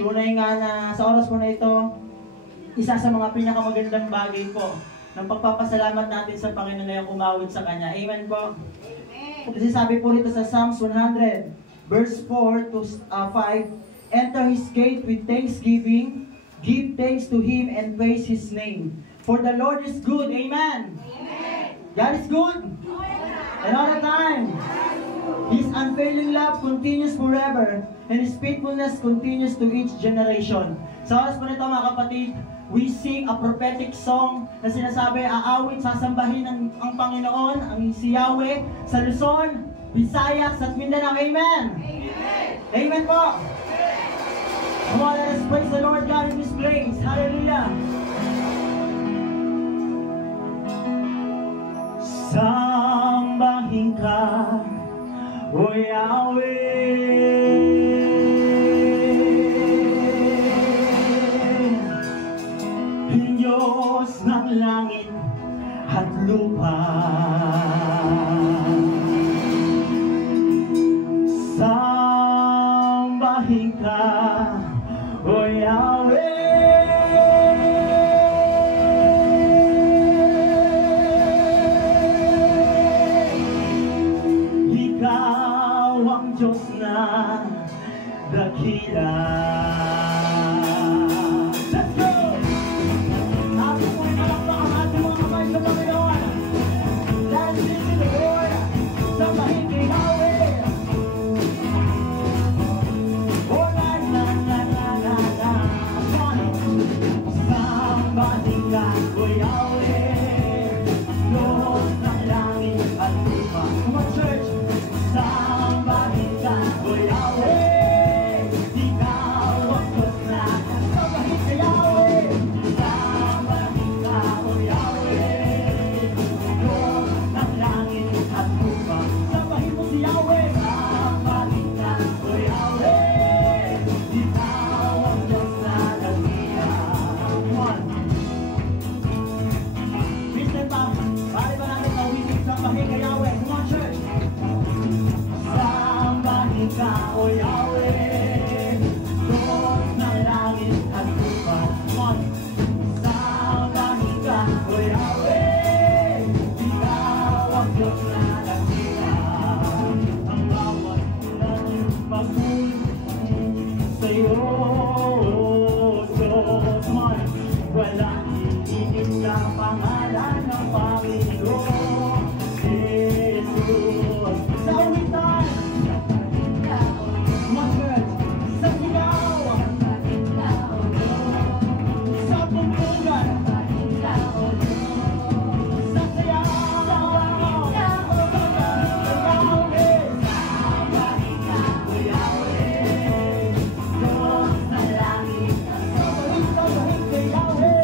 Tunay nga na sa oras po na ito, isa sa mga pinakamagandang bagay po ng pagpapasalamat natin sa Panginoon na yung umawit sa Kanya. Amen po? Kasi sabi po nito sa Psalms 100, verse 4 to 5, enter His gate with thanksgiving, give thanks to Him and praise His name. For the Lord is good. Amen? God is good. And all the time. His unfailing love continues forever, and His faithfulness continues to each generation. Sa oras po nito mga kapatid, we sing a prophetic song na sinasabi, aawit, sasambahin ang Panginoon, ang si Yahweh, sa Luzon, Visayas at Mindanao. Amen? Amen! Amen po! Come on, let us praise the Lord God in this place. Hallelujah! Sambahin ka, O Yahweh, Diyos ng langit at lupa. Sambahin ka, O Yahweh, Diyos na dakila. Let's go! Sabi po yung malakpak ang ating mga kamay sa Panginoon. Let's sing to the Lord. Sambahin kay Yahweh. Oh, la la la la la la. Sambahin ka, O Yahweh, Diyos ng langit at lupa. Come on, church! Sambahin ka, O Yahweh, Ikaw ang Diyos na sambahin ka, Yahweh. Sambahin ka, O Yahweh, Diyos ng langit at lupa. Sambahin mo si Yahweh. Sambahin ka, O Yahweh, Ikaw ang Diyos na dakila. One. Listen pa, pare ba natin kawitin sambahin ka, Yahweh? Come on, church. Sambahin ka, O Yahweh, Diyos ng langit at lupa. Sambahin ka, O Yahweh, Ikaw ang Diyos na dakila. Ang bawat ilan magmumuli sa'yo, Diyos. Walang iinit na pangalan ng Panginoon Jesus. Sa awitan, sa sigaw, sa pumpugan, sa sayaw, sambahin ka, O Yahweh, Diyos ng langit. Sambahin kay Yahweh.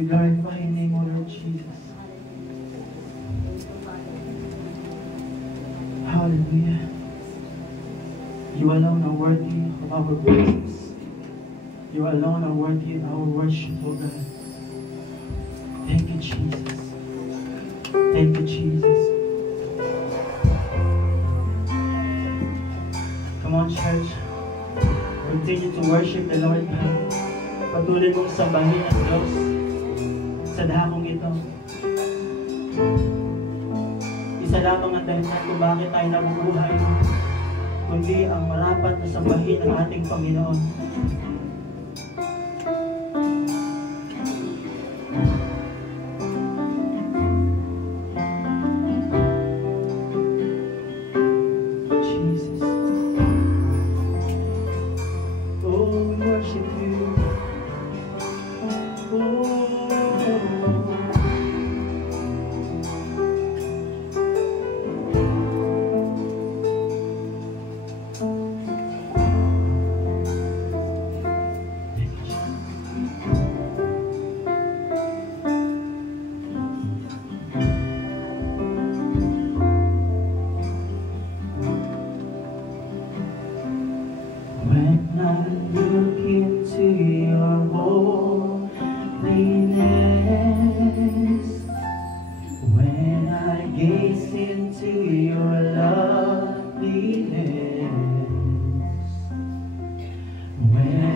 We glorify your name, O Lord Jesus. Hallelujah. You alone are worthy of our praise. You alone are worthy of our worship, O God. Thank you, Jesus. Thank you, Jesus. Come on, church. Continue to worship the Lord. Patuloy mong sambahin ang Diyos sa dakong ito. Isa lamang ang dahilan kung bakit tayo nabubuhay, kundi ang marapat na sambahin ang ating Panginoon.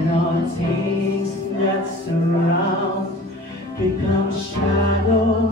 When all things that surround become shadows.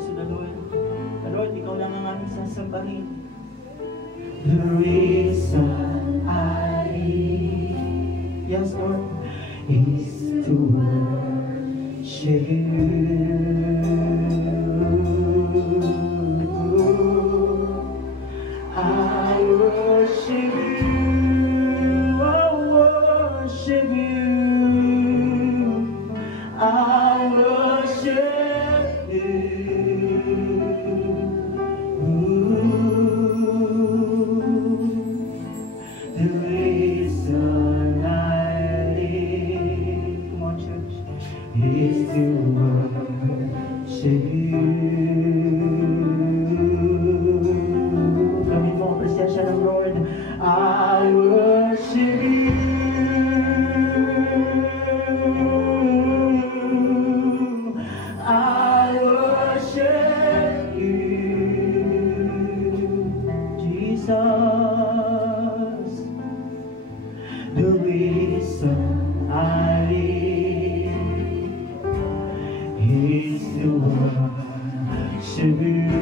voice to the Lord. The Lord, ikaw lang ang aming sasambahin. The reason I live, yes Lord, is to worship you. I worship you, I worship you, I worship you. The reason I live, come on church, is to worship you. Gawin mo ang presensya ng Lord. I worship you, I worship you, Jesus. The reason I live is to worship you.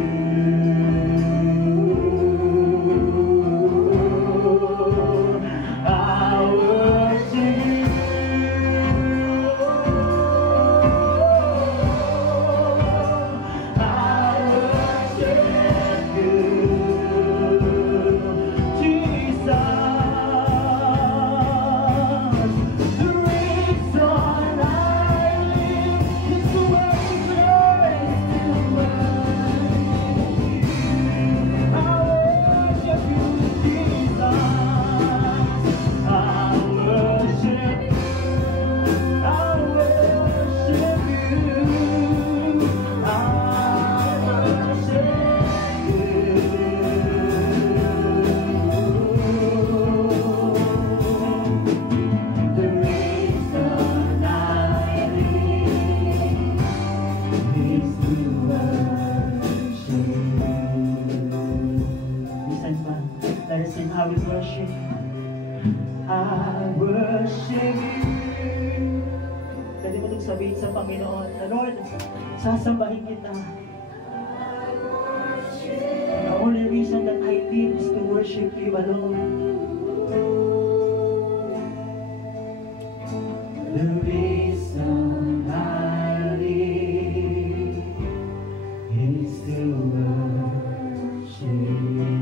Let us sing how we worship. I worship you. Pwede mo itong sabihin sa Panginoon na Lord, sasambahin kita. The only reason that I live is to worship you alone. The reason I live is to worship you.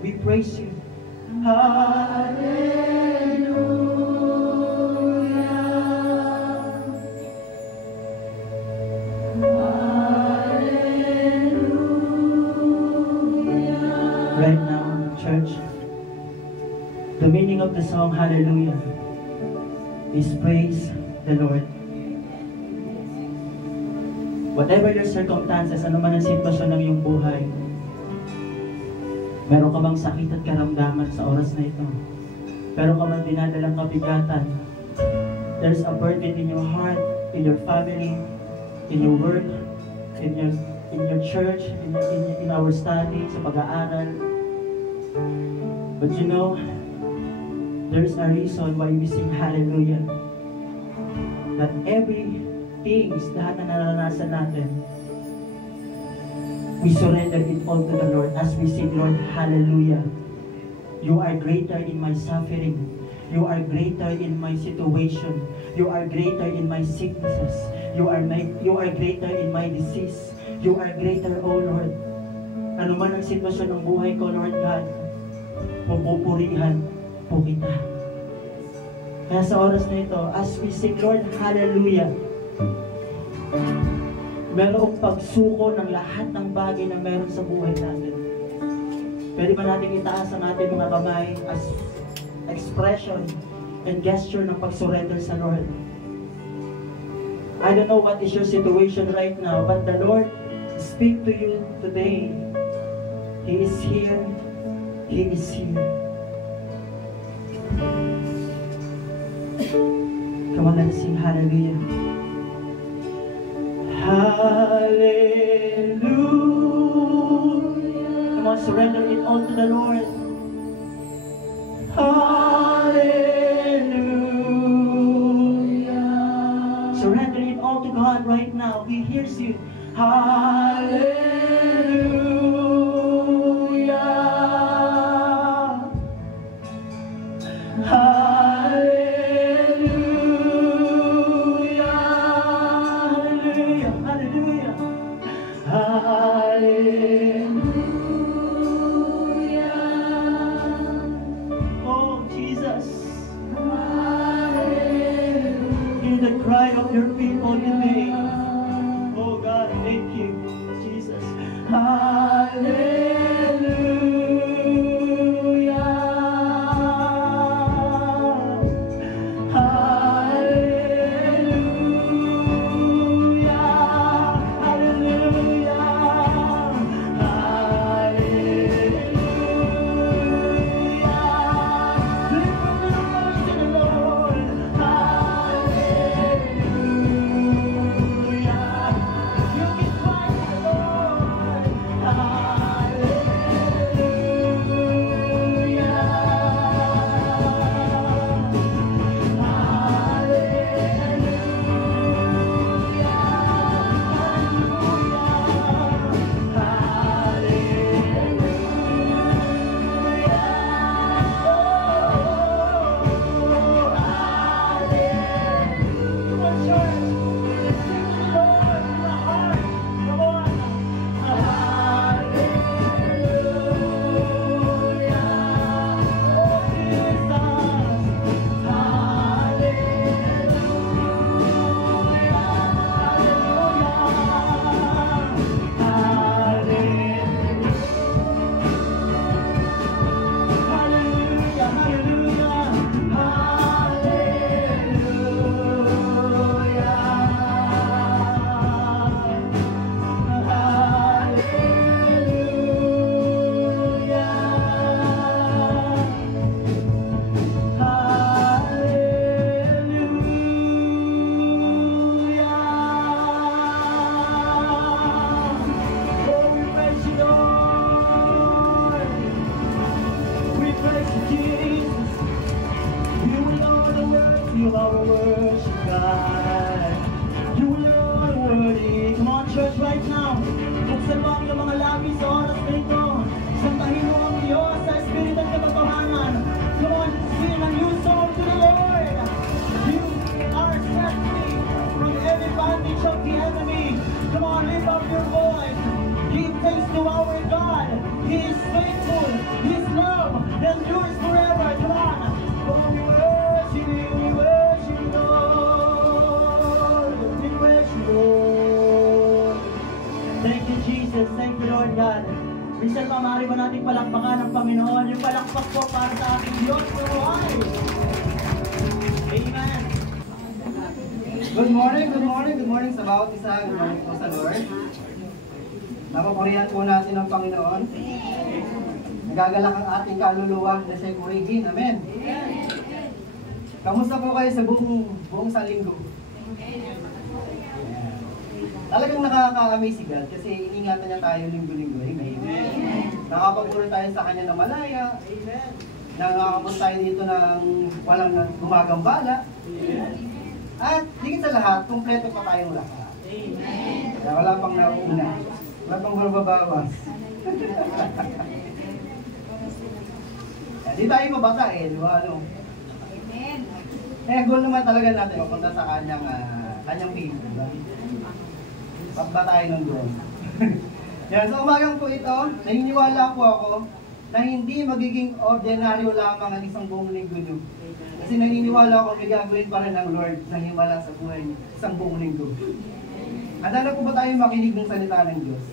We praise you. Right now, church, the meaning of the song Hallelujah is praise the Lord. Whatever your circumstances, ano man ang sitwasyon ng iyong buhay, meron ka bang sakit at karamdaman sa oras na ito? Meron ka bang dinadalang kabigatan? There's a burden in your heart, in your family, in your work, in your church, in our study, sa pag-aaral. But you know, there's a reason why we sing hallelujah. That everything, lahat na naranasan natin, we surrender it all to the Lord as we sing, Lord, hallelujah. You are greater in my suffering. You are greater in my situation. You are greater in my sicknesses. You are greater in my disease. You are greater, O Lord. Ano man ang sitwasyon ng buhay ko, Lord God, pupupurihan po kita. Kaya sa oras na ito, as we sing, Lord, hallelujah, merong pagsuko ng lahat ng bagay na meron sa buhay natin. Pwede ba natin itaas ang ating mga kamay as expression and gesture ng pag-surrender sa Lord? I don't know what is your situation right now, but the Lord speak to you today. He is here. He is here. Come on, let's sing hallelujah. Hallelujah. Come on, surrender it all to the Lord. Hallelujah. Surrender it all to God right now. He hears you. Hallelujah. Hallelujah. Hallelujah. Hallelujah. Hallelujah. Oh, Jesus. Hear the cry of your people today. Oh, God, thank you, Jesus. Hallelujah. Hallelujah. Hallelujah. Hallelujah. Lift up your voice to the Lord. Hallelujah. You can cry to the Lord. You are worship, God. You are worthy. Come on, church, right now. Buksan mo ang iyong mga labi sa oras na ito. Sambahin mo ang Diyos sa Espiritu at katotohanan. Come on, sing a new song to the Lord. You are set free from every bondage of the enemy. Come on, lift up your voice. Give thanks to our God. He is faithful. His love endures forever. Come on. Oh, we worship you, Lord. We worship you, Lord. Thank you, Jesus. Thank you, Lord God. Minsan pa, maaari ba nating palakpakan ng Panginoon? Yung palakpak po para sa ating Diyos na buhay. Amen. Good morning sa bawat isa. Good morning po sa Lord. Napapurihan po natin ang Panginoon. Nagagalak ang ating kaluluwa na siya'y purihin. Amen. Kamusta po kayo sa buong salinggo? Talagang nakaka-amaze si God kasi iningatan niya tayo linggo-linggo. Amen. Nakapagpuro tayo sa Kanya ng malaya. Amen. Nakakapun tayo dito ng walang gumagambala. At higit sa lahat, kumpleto pa tayong lahat. Amen. Kaya wala pang nauna. Wala pang bababawas. Hindi tayo mabata eh. Ano? Amen. Eh, goal naman talaga natin mapunta sa kanyang faith. Diba? Pagba tayo ng goal. Yan, sa umagang po ito, naniniwala po ako na hindi magiging ordinaryo lamang ang isang buong linggo nyo. Kasi naniniwala ako may gagawin pa rin ng Lord na himala sa buhay niyo, isang buong linggo. At ano po ba tayo makinig ng salita ng Diyos?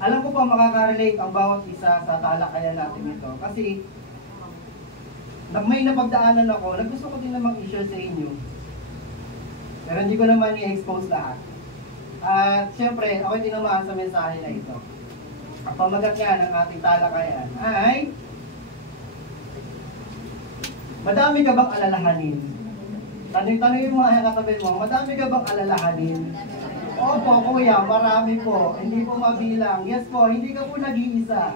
Alam ko po makaka-relate ang bawat isa sa talakayan natin ito. Kasi may napagdaanan ako, gusto ko din namang i-share sa inyo. Pero hindi ko naman i-expose lahat. At syempre, ako'y tinamaan sa mensahe na ito. Ang pamagat nga ng ating talakayan ay madami ka bang alalahanin? Tanong-tanongin mo ang katabi mo, madami ka bang alalahanin? Opo, kuya, marami po. Hindi po mabilang. Yes po, hindi ka po nag-iisa.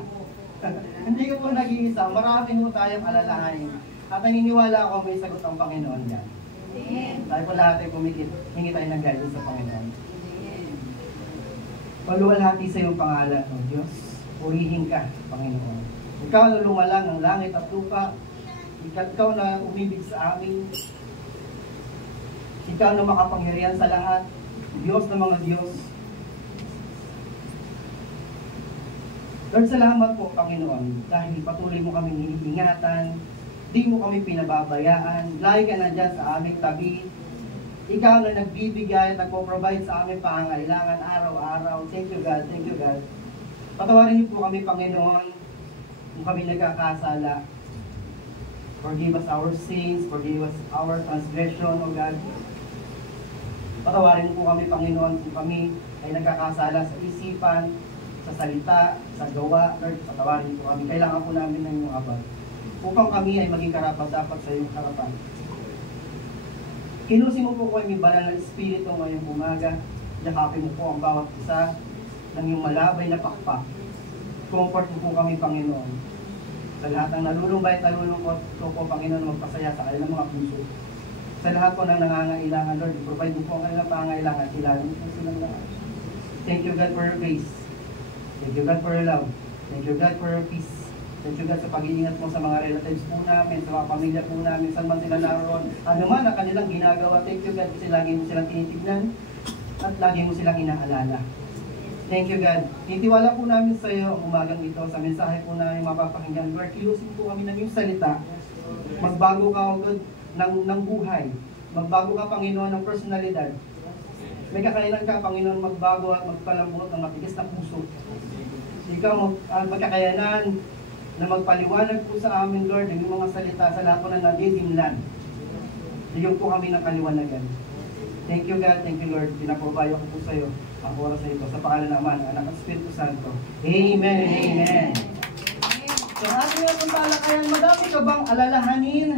Hindi ka po nag-iisa. Marami po tayong alalahanin. At naniniwala ako may sagot ang Panginoon yan. Dahil po lahat ay pumikit, hingi tayo ng guidance sa Panginoon. Paluwalhati sa iyong pangalan, O Diyos. Purihin ka, Panginoon. Ikaw na lumalang ng langit at lupa. Ikaw na umibig sa amin. Ikaw na makapangyarihan sa lahat. Diyos ng mga Diyos. Lord, salamat po, Panginoon, dahil patuloy mo kaming iniingatan, di mo kami pinababayaan, lagi ka na dyan sa aming tabi. Ikaw na nagbibigay at nagpo-provide sa aming pangangailangan araw-araw. Thank you, God. Thank you, God. Patawarin niyo po kami, Panginoon, kung kami nagkakasala. Forgive us our sins, forgive us our transgression, O God. Patawarin po kami, Panginoon, kung kami ay nagkakasala sa isipan, sa salita, sa gawa. Lord, patawarin po kami. Kailangan po namin ng iyong abad. Upang kami ay maging karapat-dapat sa iyong harapan. Kinusin mo po kami banal ng Espiritu ngayong umaga. Yakapin mo po ang bawat isa ng iyong malabay na pakpak. Comfort mo po kami, Panginoon. Sa lahat ng nalulumbay at nalulungkot, ito po, Panginoon, magpasaya sa kanilang mga puso. Sa lahat po ng nangangailangan, Lord, provide mo po ang kanilang pangangailangan. Kilala mo po silang lahat. Thank you, God, for your grace. Thank you, God, for your love. Thank you, God, for your peace. Thank you, God, sa pag-iingat mo sa mga relatives po namin, sa mga pamilya po namin, saan man sila naroon. Ano man ang kanilang ginagawa. Thank you, God, kasi lagi mo silang tinitignan at lagi mo silang inaalala. Thank you, God. Titiwala po namin sa iyo ang umagang ito, sa mensahe po namin mapapakinggan. Lord, kilusin po kami ng iyong salita. Magbago ka, O God, ng buhay. Magbago ka, Panginoon, ng personalidad. May kakayanan ka, Panginoon, magbago at magpalambot ng matigas na puso. Ikaw ang magkakayanan na magpaliwanag po sa amin, Lord, ng mga salita sa lahat po na nadidimlan. Bigyan po kami ng kaliwanagan. Thank you, God. Thank you, Lord. Pinaprobayo ko po sa iyo ang oras na ito. Sa pangalan naman, ng Anak at Espiritu Santo. Amen and amen. So, ating na kung talakayan, madami ka bang alalahanin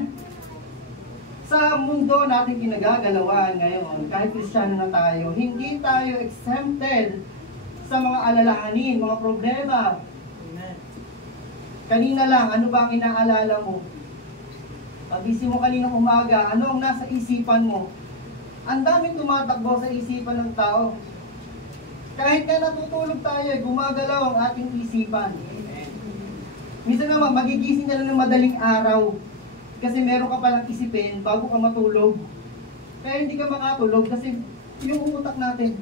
sa mundo natin kinagagalawan ngayon? Kahit Kristiyano na tayo, hindi tayo exempted sa mga alalahanin, mga problema. Kanina lang, ano ba ang inaalala mo? Pagising mo kaninang umaga, ano ang nasa isipan mo? Ang daming tumatakbo sa isipan ng tao. Kahit nga natutulog tayo, gumagalaw ang ating isipan. Minsan naman, magigising ka na ng madaling araw. Kasi meron ka palang isipin bago ka matulog. Kaya hindi ka makatulog kasi yung utak natin,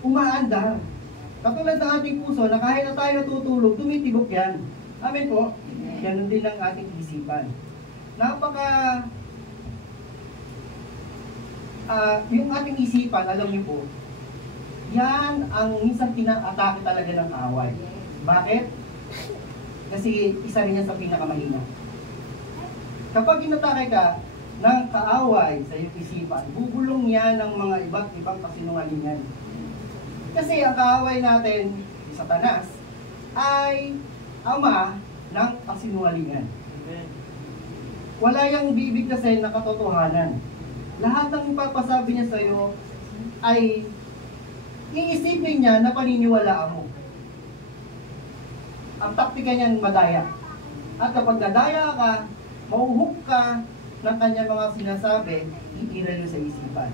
umaandar. Katulad ng ating puso na kahit na tayo tutulog, tumitibok yan. Amen po? Ganun din ang ating isipan. Yung ating isipan, alam niyo po, yan ang minsan pina-atake talaga ng away. Bakit? Kasi isa rin yan sa pinakamahina. Kapag inatake ka ng kaaway sa iyong isipan, bubulong yan ng mga iba't ibang kasinungalingan. Kasi ang kaaway natin, Satanas, ay ama ng kasinungalingan. Wala yang bibig kasi na katotohanan. Lahat ng ipapasabi niya sa iyo ay iisipin niya na paniniwalaan mo. Ang taktika niyan madaya. At kapag nadaya ka, mauhok ka ng kanyang mga sinasabi, itira niyo sa isipan.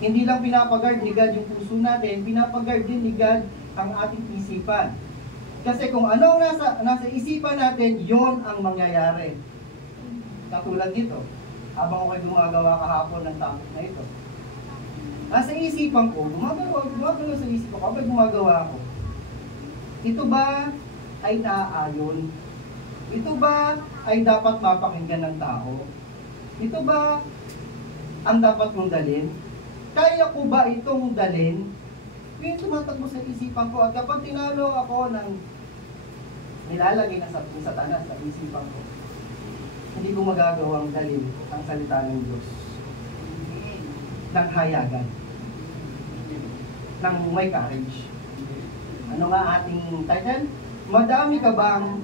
Hindi lang pinapagard ni God yung puso natin, pinapagard din ni God ang ating isipan. Kasi kung ano nasa isipan natin, yon ang mangyayari. Katulad dito, habang ako'y gumagawa kahapon ng topic na ito. Nasa isipan ko, gumagawa sa isipan ko, habang gumagawa ko, ito ba ay naaayon? Ito ba ay dapat mapakinggan ng tao? Ito ba ang dapat kong dalhin? Kaya ko ba itong dalhin? Yung tumatakbo sa isipan ko, at kapag tinalo ako ng nilalagay na sa Satanas sa isipan ko, hindi ko magagawang dalhin ang salita ng Diyos ng hayagan, ng may courage. Ano nga ating title? Madami ka bang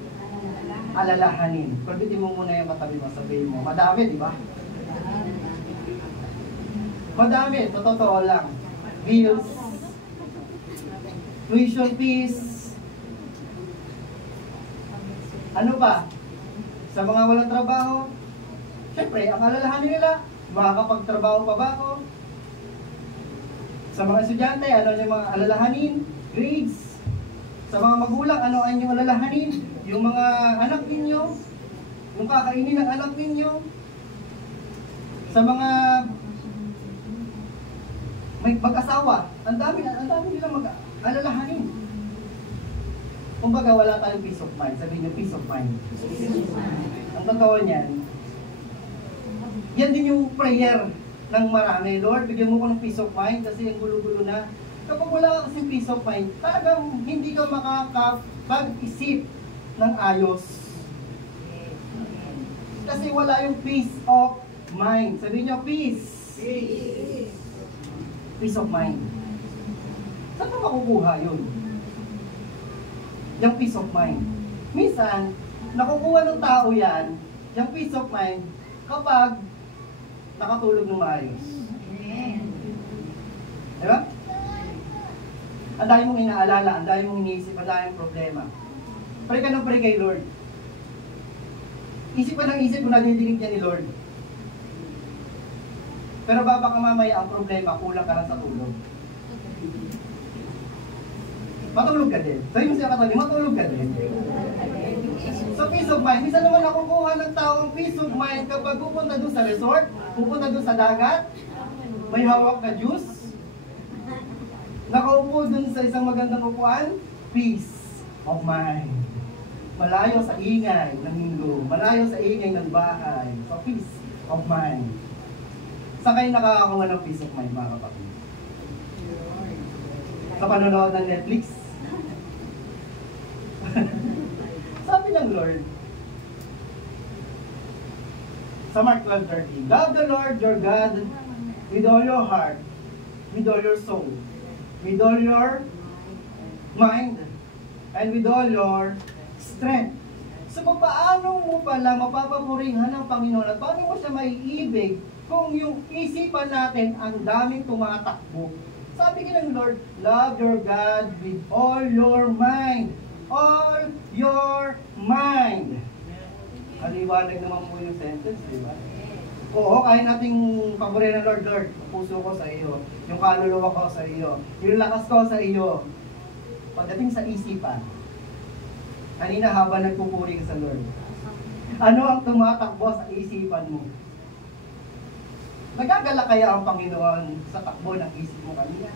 alalahanin? Pagbitin mo muna yung katabi mo, sabihin mo, madami, di ba? Madami, totoo lang. Bills, tuition fees, ano pa? Sa mga walang trabaho, syempre, ang alalahanin nila, makakapagtrabaho pa ba ako? Sa mga estudyante, ano yung mga alalahanin? Grades. Sa mga magulang, ano ang inyong alalahanin? Yung mga anak ninyo, yung kakainin ng anak ninyo. Sa mga may mag-asawa, ang dami nilang mag-alalahanin. Kumbaga wala tayong peace of mind. Sabihin niyo, peace of mind. Ang totoo niyan, yan din yung prayer ng marami. Lord, bigyan mo ko ng peace of mind kasi yung gulo-gulo na. Kapag wala ka kasi peace of mind, talagang hindi ka makakapag-isip ng ayos. Kasi wala yung peace of mind. Sabihin niyo, peace. Peace of mind. Saan ka makukuha yun? Yung peace of mind. Minsan, nakukuha ng tao yan, yung peace of mind, kapag nakatulog ng maayos. Diba? Ang dami mong inaalala, ang dami mong iniisip, ang dami mong problema. Pray ka ng pray kay Lord. Isip ka ng isip kung nadidinig niya ni Lord. Pero baka mamaya ang problema, kulang ka lang sa tulog. Matulog ka din. Sabi mo siya katabi, matulog ka din. So peace of mind, minsan naman nakukuha ng taong peace of mind kapag pupunta doon sa resort, pupunta doon sa dagat, may hawak na juice, nakaupo doon sa isang magandang upuan, peace of mind. Malayo sa ingay ng mundo, malayo sa ingay ng bahay. So peace of mind. Saan kayo nakakakuha ng peace of mind, mga kapatid? Sa panonood ng Netflix? Sabi ng Lord, sa Mark 12:13, love the Lord your God with all your heart, with all your soul, with all your mind, and with all your strength. So paano mo pala mapapapurihan ng Panginoon at paano mo siya maiibig kung yung isipan natin ang daming tumatakbo? Sabi ka ng Lord, love your God with all your mind. All your mind. Aliwanag naman po yung sentence, di ba? Oo, kaya nating paborin ng Lord, Lord, puso ko sa iyo, yung kaluluwa ko sa iyo, yung lakas ko sa iyo. Pagdating sa isipan, kanina habang nagpupuri ka sa Lord, ano ang tumatakbo sa isipan mo? Nagagala kaya ang Panginoon sa takbo ng isip mo kanina?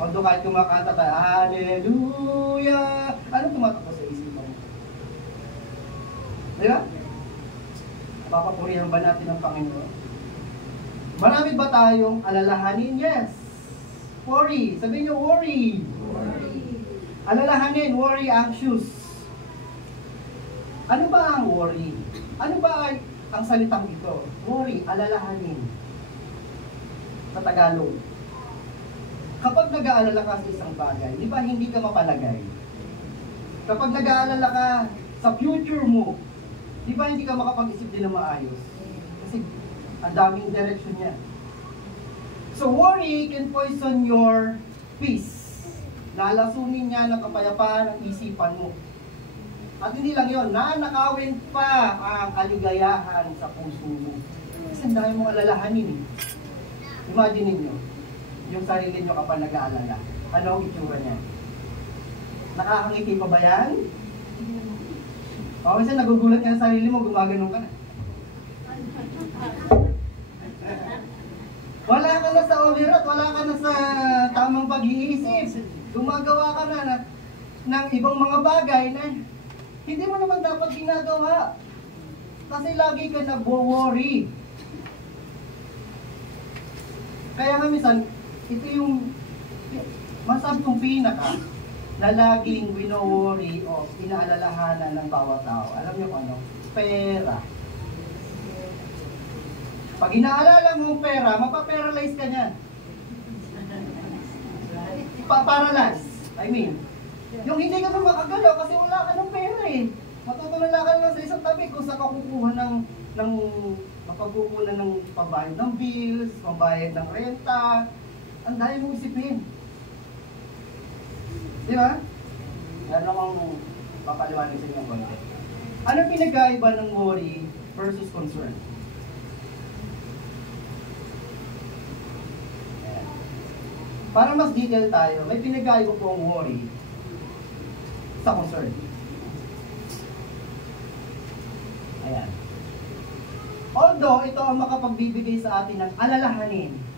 Although kahit kumakanta tayo, Hallelujah! Anong tumatakbo sa isipan mo? Di ba? Papapurihan ba natin ang Panginoon? Marami ba tayong alalahanin? Yes. Worry. Sabihin niyo, worry. Alalahanin, worry, anxious. Ano ba ang worry? Ano ba ang salitang ito? Worry, alalahanin. Sa Tagalog. Kapag nag-aalala ka sa isang bagay, di ba hindi ka mapalagay? Kapag nag-aalala ka sa future mo, di ba hindi ka makapag-isip din na maayos? Kasi ang daming direction niya. So worry can poison your peace. Lalasunin niya ng kapayapaan ang isipan mo. At hindi lang yon, nanakawin pa ang kaligayahan sa puso mo. Kasi ang dami mong alalahanin eh. Imagine niyo yung sarili nyo kapag nag-aalala. Ano ang itsura niya? Nakakangiti pa ba yan? O, kasi nagugulat ka sa sarili mo, gumaganon ka na. Wala ka na sa overat, wala ka na sa tamang pag-iisip. Gumagawa ka na ng ibang mga bagay na hindi mo naman dapat ginagawa. Kasi lagi ka nag-worry. Kaya nga minsan, ito yung masabi kong pinaka na laging wino-worry o inaalalahanan ng bawat tao. Alam niyo kung ano? Pera. Pag inaalala mo ang pera, mapaparalyze ka niyan. Paralyze. I mean, yung hindi ka na makagalaw kasi wala ka ng pera eh. Matutulala ka lang sa isang tabi kung saan ka kukuha ng mapagkukunan ng pambayad ng bills, pambayad ng renta. Ang dahil mong isipin. Di ba? Ano akong papaliwanag sa inyo konti. Ano pinagkaiba ng worry versus concern? Ayan. Para mas detail tayo, may pinagkaiba po ang worry sa concern. Ayan. Although ito ang makapagbibigay sa atin ng alalahanin.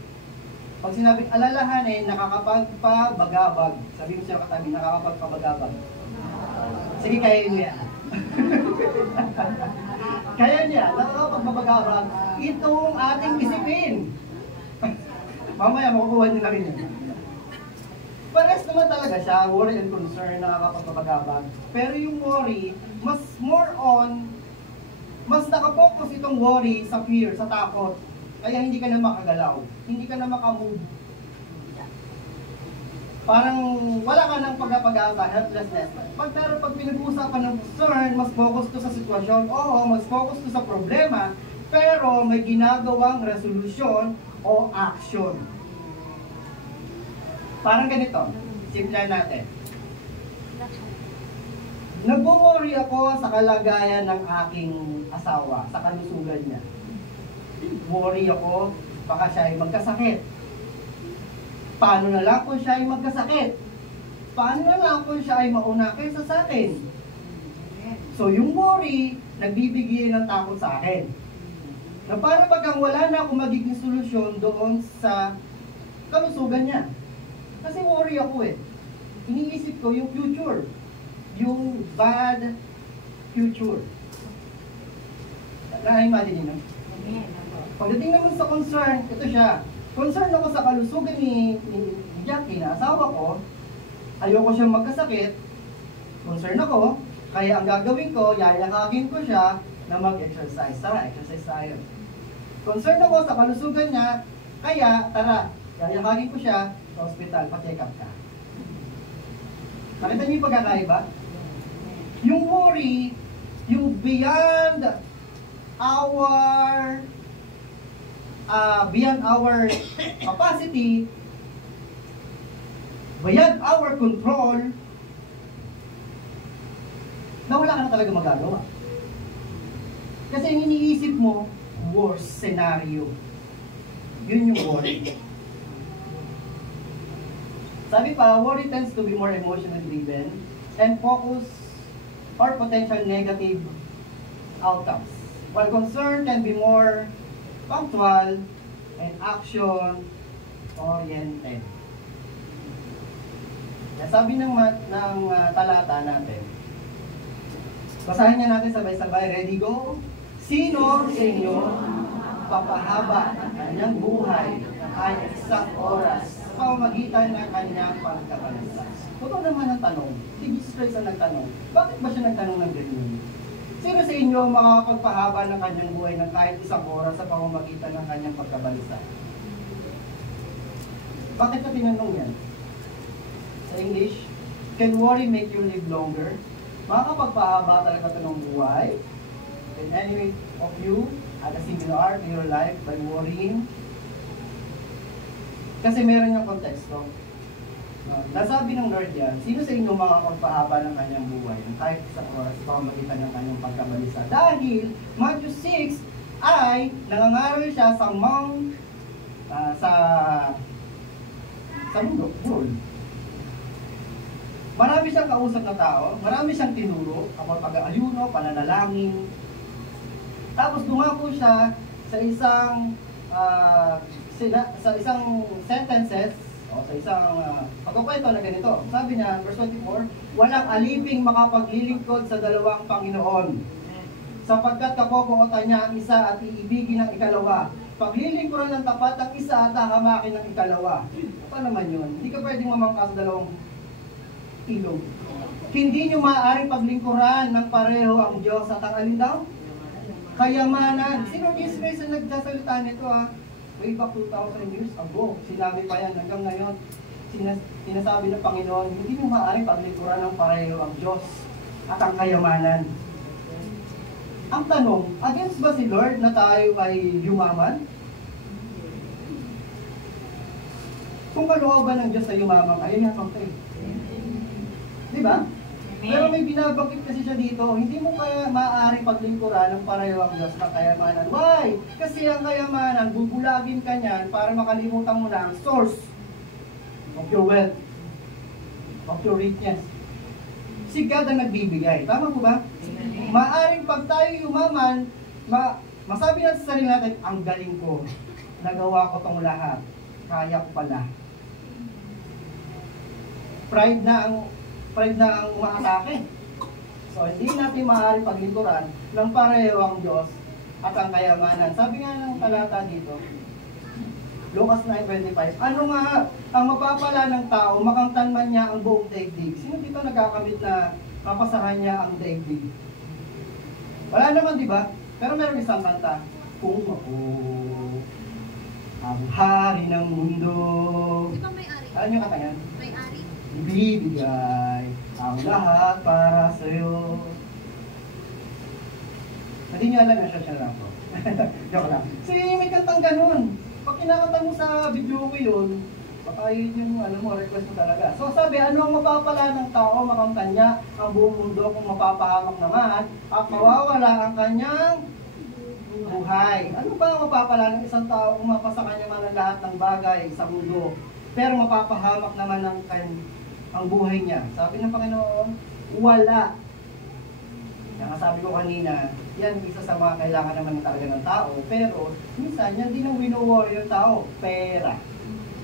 Pag sinabing alalahanin, nakakapagpabagabag. Sabi mo siya katabi, nakakapagpabagabag. Sige, kaya niya. Kaya niya, nakakapagpabagabag. Itong ating isipin. Mamaya, makukuha niyo na rin yun. Pares naman talaga siya, worry and concern, nakakapagpabagabag. Pero yung worry, mas more on, mas nakapokus itong worry sa fear, sa takot. Kaya hindi ka na makagalaw, hindi ka na makamove. Parang wala ka ng pag-asa, helplessness. Pero pag pinag-uusapan ng concern, mas focus to sa sitwasyon, oo, mas focus to sa problema, pero may ginagawang resolution o action. Parang ganito, simple natin. Nag-worry ako sa kalagayan ng aking asawa, sa kalusugan niya. Worry ako, baka siya ay magkasakit. Paano na lang kung siya ay magkasakit? Paano na lang kung siya ay mauna kaysa sa akin? So yung worry, nagbibigay ng takot sa akin. Na para bagang wala na akong magiging solusyon doon sa kalusugan niya. Kasi worry ako eh. Iniisip ko yung future. Yung bad future. Na-imagine nyo? Pagdating naman sa concern, ito siya. Concern ako sa kalusugan ni Jackie, na asawa ko. Ayoko siyang magkasakit. Concern ako. Kaya ang gagawin ko, yayakagin ko siya na mag-exercise. Tara, exercise tayo. Concern ako sa kalusugan niya. Kaya, tara, yayakagin ko siya sa hospital, pa-check up ka. Nakita niyo yung pagkakaiba? Yung worry, yung beyond our capacity, beyond our control, na wala ka na talaga magagawa. Kasi yung iniisip mo, worst scenario. Yun yung worry. Sabi pa, worry tends to be more emotionally driven and focus or potential negative outcomes. While concern can be more punctual and action-oriented. Sabi ng talata natin, basahin niya natin sabay-sabay. Ready, go? Sino sa inyo papahaba ng kanyang buhay kahit isang oras sa pamamagitan ng kanyang pagkabalisa? Totoo naman ang tanong. Si Jesus Christ ang nagtanong. Bakit ba siya nagtanong ng ganyan? Sino sa inyo ang makakapagpahaba ng kanyang buhay ng kahit isang oras sa pamamagitan ng kanyang pagkabalisa? Bakit na tinanong yan? Sa English, can worry make you live longer? Makakapagpahaba talaga ito ng buhay? Can any of you add a single hour to your life by worrying? Kasi meron yung konteksto. Nasabi ng Lord yan, sino sa inyo makakapagpahaba ng kanyang buhay kahit isang oras sa pamamagitan ng kanyang pagkabalisa? Dahil Matthew 6 ay nangangaral siya sa Mount sa mundo, world. Marami siyang kausap na tao, marami siyang tinuro about pag-aayuno, pananalangin. Tapos dumako siya sa isang sentences o sa isang pagkukwento na ganito. Sabi niya, verse 24, walang aliping makapaglilingkod sa dalawang Panginoon, sapagkat kapopuotan niya ang isa at iibigin ang ikalawa. Paglilingkuran ng tapat ang isa at hahamakin ng ikalawa. Ito naman yun. Hindi ka pwedeng mamangka sa dalawang ilog. Hindi nyo maaaring paglingkuran ng pareho ang Diyos at ang alin daw? Kayamanan. Sino Jesus Christ ang nagsasalita nito way back 2,000 years ago? Sinabi pa yan hanggang ngayon. Sinasabi ng Panginoon, hindi nyo maaaring paglingkuran ng pareho ang Diyos at ang kayamanan. Ang tanong, against ba si Lord na tayo ay yumaman? Kung kalooban ng Diyos ay yumaman, ayun yan ang tayo. Diba? Pero may binabangkit kasi siya dito, hindi mo kaya maaaring paglingkuran ng pareho ang Diyos ng kayamanan. Why? Kasi ang kayamanan, bubulagin ka niyan para makalimutan mo na ang source of your wealth, of your richness. Si God ang nagbibigay. Tama po ba? Maaaring pag tayo yumaman, masabi natin sa sarili natin, ang galing ko, nagawa ko tong lahat, kaya ko pala. Pride na ang umaatake. So, hindi natin maaaring paglingkuran ng pareho ang Diyos at ang kayamanan. Sabi nga ng talata dito, Lucas 9:25, ano nga ang mapapala ng tao, makamtan man niya ang buong daigdig? Sino dito nagkakamit na mapasahan niya ang daigdig? Wala naman, di ba? Pero meron isang kanta, kung ako ang hari ng mundo. Di ba may-ari? Alam niyo kanta yan? May-ari. Ibibigay ang lahat para sa'yo. Hindi niyo alam na siya lang po. Joke lang. So may kantang ganun. Pag kinakanta mo sa video ko yun, baka yun yung request mo talaga. So sabi, ano ang mapapala ng tao, makamtan niya ang buong mundo kung mapapahamak naman at mawawala ang kanyang buhay. Ano ba ang mapapala ng isang tao kung mapasa kanya man ang lahat ng bagay sa mundo, pero mapapahamak naman ang buhay niya? Sabi ng Panginoon, wala. Kaya sabi ko kanina, yan isa sa mga kailangan naman talaga ng tao, pero minsan yan din ang wino-worry yung tao, pera,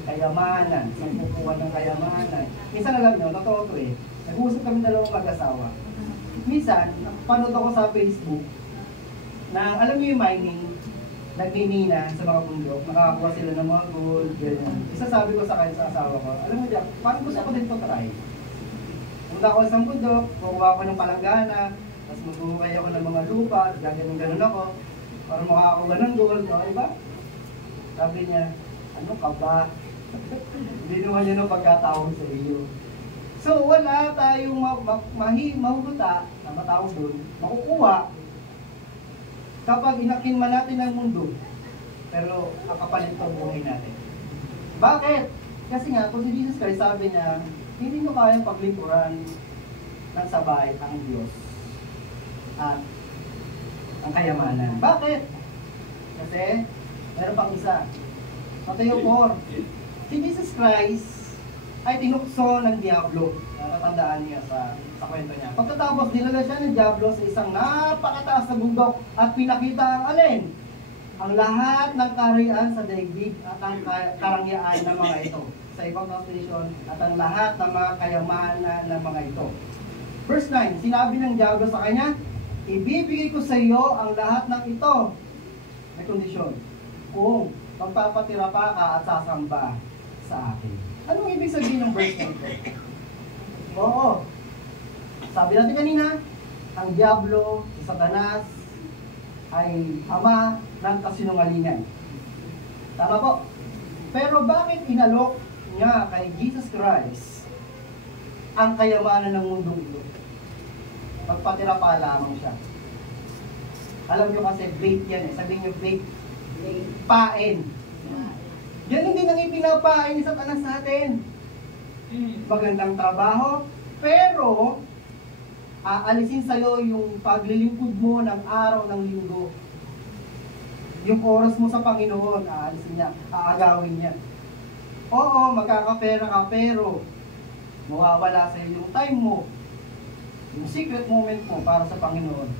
kayamanan, sangkukuhan ng kayamanan. Minsan alam nyo, totoo to eh, nag-uusap kami dalawang mag-asawa. Minsan, panood ako sa Facebook, na alam nyo yung mining, nagmimina sa mga bundok, nakakakuha sila ng mga gold, ganyan. Isa sabi ko sa asawa ko, alam mo diyan, parang gusto ko din to try. Punta ako sa bundok, kukuha ko ng palanggana, tapos magbuhukay ako ng mga lupa, gaganon-ganon ako, para makakakuha ng gold, okay ba? Sabi niya, ano ka ba? Hindi naman yun ang pagkatawag sa iyo. So wala tayong mahuhuta, na matawag doon, makukuha, kapag inakin man natin ang mundo, pero ang kapalit ito buhay natin. Bakit? Kasi nga, kung si Jesus Christ sabi niya, hindi nyo kayang paglingkuran ng sabay ang Diyos at ang kayamanan. Bakit? Kasi, meron pang isa. Mateo 4. Si Jesus Christ ay tinukso ng Diablo. Natatandaan niya sa kwento niya. Pagkatapos, dinala siya ng Diablo sa isang napakataas na bundok at pinakita ang alin? Ang lahat ng kaharian sa daigdig at ang karangyaan ng mga ito. sa ibang translation, at ang lahat ng mga kayamanan ng mga ito. Verse 9, sinabi ng diablo sa kanya, ibibigay ko sa iyo ang lahat ng ito. May kondisyon. Kung magpapatira pa ka at sasamba sa akin. Anong ibig sabihin ng verse 9? Oo. Sabi natin kanina, ang diablo, si Satanas, ay ama ng kasinungalingan. Tama po. Pero bakit inalok niya kay Jesus Christ ang kayamanan ng mundong ito? Magpatira pa lamang siya. Alam nyo kasi bait yan eh. Sabihin nyo bait. Pain. Yan hindi nang ipinapain ni Satanas sa atin. Magandang trabaho, pero aalisin sa'yo yung paglilingkod mo ng araw ng linggo. Yung oras mo sa Panginoon, aalisin niya, aagawin niya. Oo, magkakapera ka, pero mawawala sa iyo yung time mo, yung secret moment mo para sa Panginoon.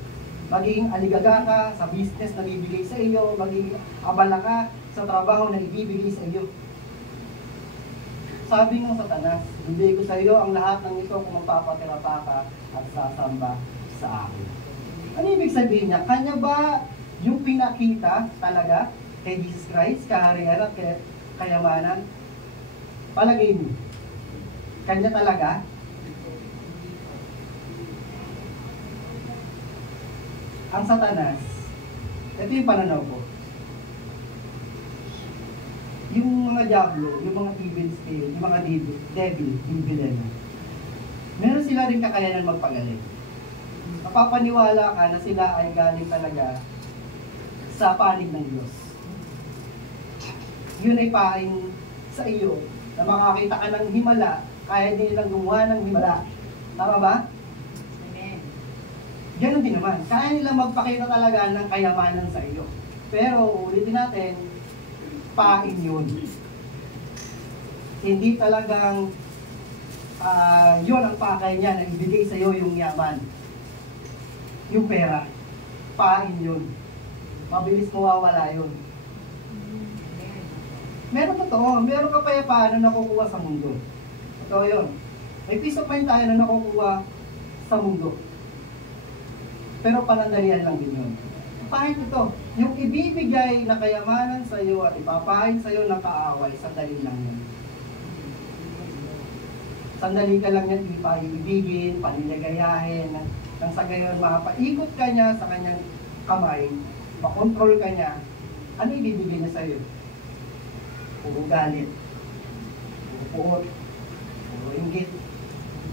Magiging aligaga ka sa business na bibigay sa iyo, magiging abala ka sa trabaho na ibibigay sa iyo. Sabi ng Satanas, bibigay ko sa iyo ang lahat ng ito kung magpapatira pa ka at sasamba sa akin. Ano ibig sabihin niya? Kanya ba yung pinakita talaga kay Jesus Christ, kaharian at kayamanan? Palagay mo, kanya talaga? Ang Satanas, ito yung pananaw ko. Yung mga diablo, yung mga evil spirit, yung mga devil, meron sila rin kakayanan magpagaling. Mapapaniwala ka na sila ay galing talaga sa panig ng Diyos. Yun ay paing sa iyo na makakita ka ng himala, kaya din nilang gumawa ng himala. Tama ba? Ganon din naman. Kaya nila magpakita talaga ng kayamanan sa iyo. Pero ulitin natin, pain yun. Hindi talagang yun ang pakay niya na ibigay sa iyo yung yaman. Yung pera. Pain yun. Mabilis mawawala yun. Meron totoo. Meron kapayapaan na nakukuha sa mundo. Totoo yun. May peace of mind tayo na nakukuha sa mundo. Pero panandalian lang din yun. Kahit ito, yung ibibigay na kayamanan sa iyo at ipapahin sa iyo ng kaaway, sandali lang yun. Sandali ka lang yan ipaibigin, panilagayahin, nang sa gayon mapaikot ka niya sa kanyang kamay, makontrol ka niya, ano ibibigay niya sa iyo? Puro galit, puro puot, puro inggit,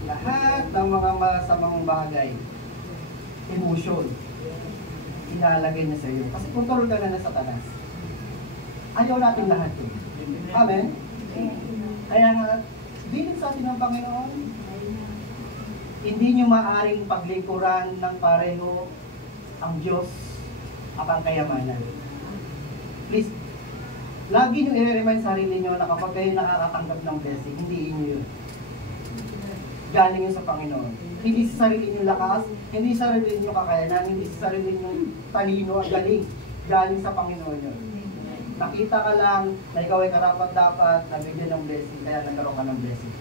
lahat ng mga masamang bagay, emotion, ilalagay niya sa iyo. Kasi kontrol ka na ng Satanas. Ayaw natin lahat yun. Amen? Kaya nga, bilin sa atin ng Panginoon, hindi nyo maaaring paglingkuran ng pareho ang Diyos at ang kayamanan. Please, lagi nyo i-remind sarili nyo na kapag kayo nakakatanggap ng blessing, hindi inyo yun. Galing yun sa Panginoon. Hindi sa sarili nyo lakas, hindi sa sarili nyo kakayanan, hindi sa sarili nyo talino at galing. Galing sa Panginoon yun. Nakita ka lang na ikaw ay karapat-dapat na bigyan ng blessing, kaya nagkaroon ka ng blessing.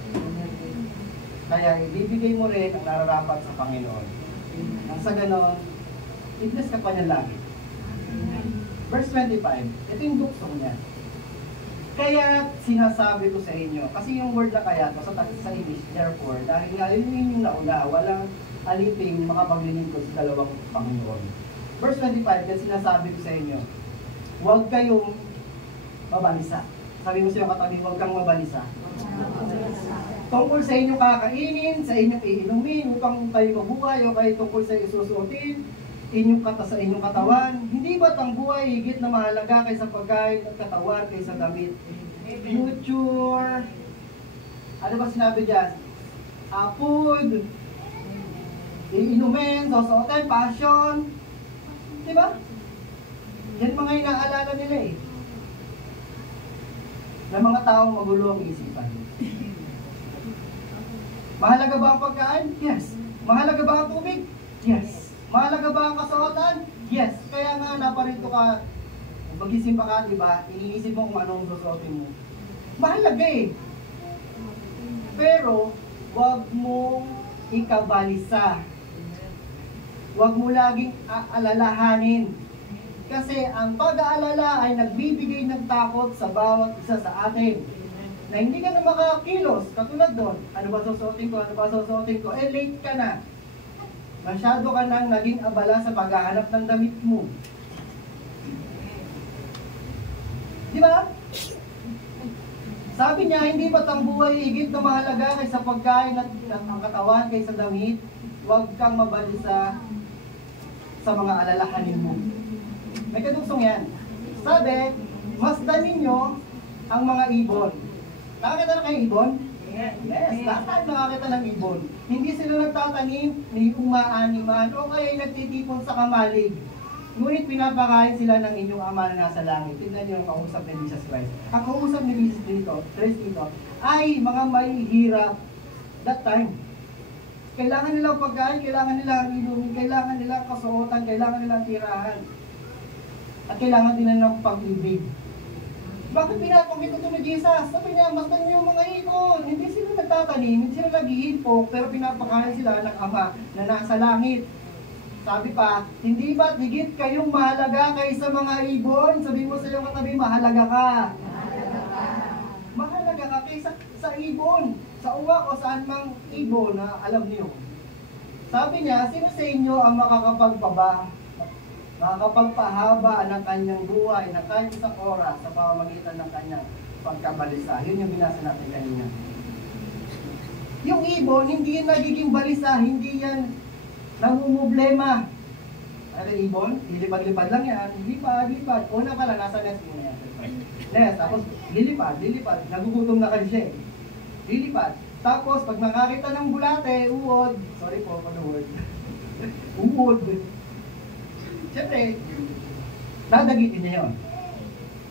Kaya ibibigay mo rin ang nararapat sa Panginoon. Nang sa ganon, i-bless ka pa niya lagi. Verse 25, ito yung duksong niya. Kaya sinasabi ko sa inyo, kasi yung word na kaya to sa English, therefore, dahil nga yun yung nauna, walang aliping makapaglilingkod sa dalawang Panginoon. Verse 25, kaya sinasabi ko sa inyo, huwag kayong mabalisa. Sabi mo siya katabi, huwag kang mabalisa. Tungkol sa inyong kakainin, sa inyong iinumin, upang kayo mabuhay, o kayo tungkol sa isusuotin, sa inyong katawan. Hindi ba't ang buhay higit na mahalaga kaysa pagkain at katawan kaysa damit? Future. Ano ba sinabi dyan? Food. Iinumin, susuotin, passion. Diba? Yan mga inaalala nila eh. Na mga taong magulo ang isipan. Mahalaga ba ang pagkain? Yes. Mahalaga ba ang tubig? Yes. Mahalaga ba ang kasuotan? Yes. Kaya nga naparito ka, magising pa ka, diba? Iniisip mo kung anong susuotin mo. Mahalaga eh. Pero, huwag mong ikabalisa. Huwag mo laging aalalahanin. Kasi ang pag-aalala ay nagbibigay ng takot sa bawat isa sa atin. Na hindi ka na makakilos, katulad doon, ano ba susuotin ko, ano ba susuotin ko, eh late ka na. Masyado ka nang naging abala sa paghahanap ng damit mo. Di ba? Sabi niya, hindi ba't ang buhay higit na mahalaga kaysa pagkain at ang katawan kaysa damit? Huwag kang mabalisa sa mga alalahanin mo. May kadugsong yan. Sabi, masdan ninyo ang mga ibon. Nakakita na kayo ibon? Yes, lahat tayo nakakita ng ibon. Hindi sila nagtatanim, ni umaaniman, o kaya nagtitipon sa kamalig. Ngunit pinapakain sila ng inyong ama na nasa langit. Tignan niyo ang kausap ni Jesus Christ. Ang kausap ni Jesus Christ dito ay mga mahihirap that time. Kailangan nilang pagkain, kailangan nilang inumin, kailangan nilang kasuotan, kailangan nilang tirahan. At kailangan din ng pag-ibig. Bakit pinapanggit ito ni Jesus? Sabi niya, masdan niyo yung mga ibon. Hindi sila nagtatanim, hindi sila nag-iimpok, pero pinapakain sila ng ama na nasa langit. Sabi pa, hindi ba't higit kayong mahalaga kaysa mga ibon? Sabi mo sa iyong katabi, mahalaga ka. Mahalaga ka kaysa sa ibon. Sa uwak o saan mang ibon na alam niyo. Sabi niya, sino sa inyo ang makakapagpahaba ng kanyang buhay na kahit isang oras sa pamamagitan ng kanyang pagkabalisa? Yun yung binasa natin kanina. Yung ibon, hindi yan nagiging balisa, hindi yan namumblema. Ano ibon? Lilipad-lipad lang yan. Lipad. Una pala, nasa nest muna yan. Nest, tapos lilipad. Nagugutom na kasi siya eh. Lilipad. Tapos, pag nakakita ng bulate, uod. Sorry po for the word. Uod. Siyempre, dadagitin niya yun.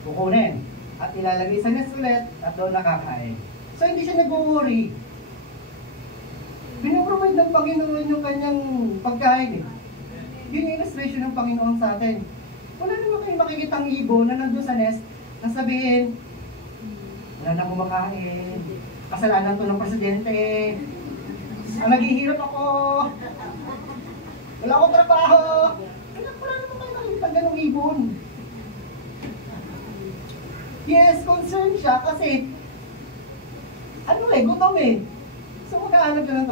Kukunin. At ilalagay sa nest ulit at doon nakakain. So, hindi siya nag-worry. Pinaprovide ng Panginoon yung kanyang pagkain eh. Yun yung illustration ng Panginoon sa atin. Wala naman kayong makikitang ibon na nandun sa nest na sabihin, wala na kumakain, kasalanan to ng presidente, naghihirap ako, wala akong trabaho. Wala naman kayo makikitang ganong ibon. Yes, concerned siya kasi gutom eh. So maghahanap ka ng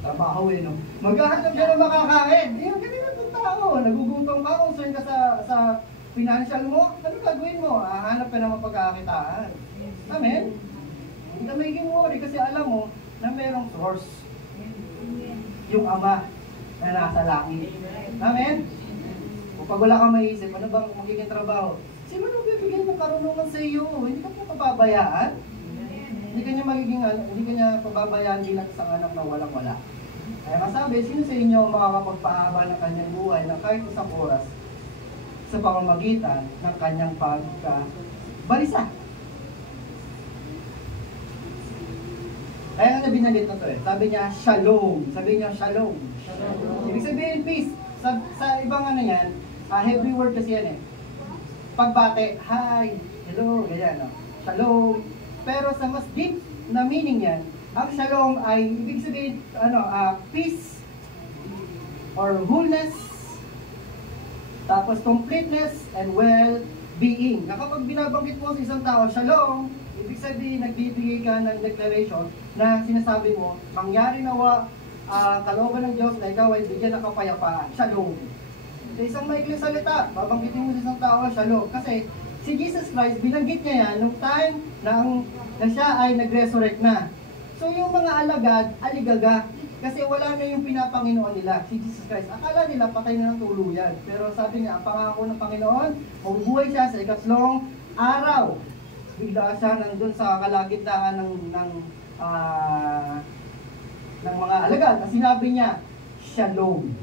trabaho eh, no? Maghahanap ka ng makakain. Yung ganito ng tao, nagugutom ka, concern ka sa financial mo, ano gagawin mo? Hahanap ka ng mapagkakitaan. Amen? Hindi ka magiging worry kasi alam mo na merong source. Yung ama na nasa langit. Amen? Kung pag wala kang maisip, ano bang magiging trabaho? Sino nang bibigyan ng karunungan sa iyo? Hindi ka papabayaan. Hindi ka niya pababayaan bilang isang anak na walang-wala. Kaya masabi, sino sa inyo makakapagpahaba ng kanyang buhay na kahit isang oras sa pamamagitan ng kanyang pagkabalisa? Kaya nga binanggit na to eh. Sabi niya, shalom. Sabi niya, shalom. Ibig sabihin, peace. Sa ibang ano yan, Hebrew word kasi yan eh. Pagbate, hi, hello, ganyan, no? Shalom. Pero sa mas deep na meaning yan, ang shalom ay ibig sabihin peace or wholeness, tapos completeness and well-being. Na kapag binabanggit mo sa isang tao, shalom, ibig sabihin nagbibigay ka ng declaration na sinasabi mo, mangyari nawa kalooban ng Diyos na ikaw ay bigyan ng kapayapaan. Shalom. Sa isang maikling salita, babanggitin mo sa isang tao, shalom. Kasi si Jesus Christ, binanggit niya yan nung time na siya ay nag-resurrect na. So yung mga alagad, aligaga, kasi wala na yung pinapanginoon nila, si Jesus Christ. Akala nila patay na ng tuluyan. Pero sabi niya, ang pangako ng Panginoon, mabubuhay siya sa ikatlong araw. Bigla siya nandun sa kalagitnaan ng mga alagad. At sinabi niya, shalom.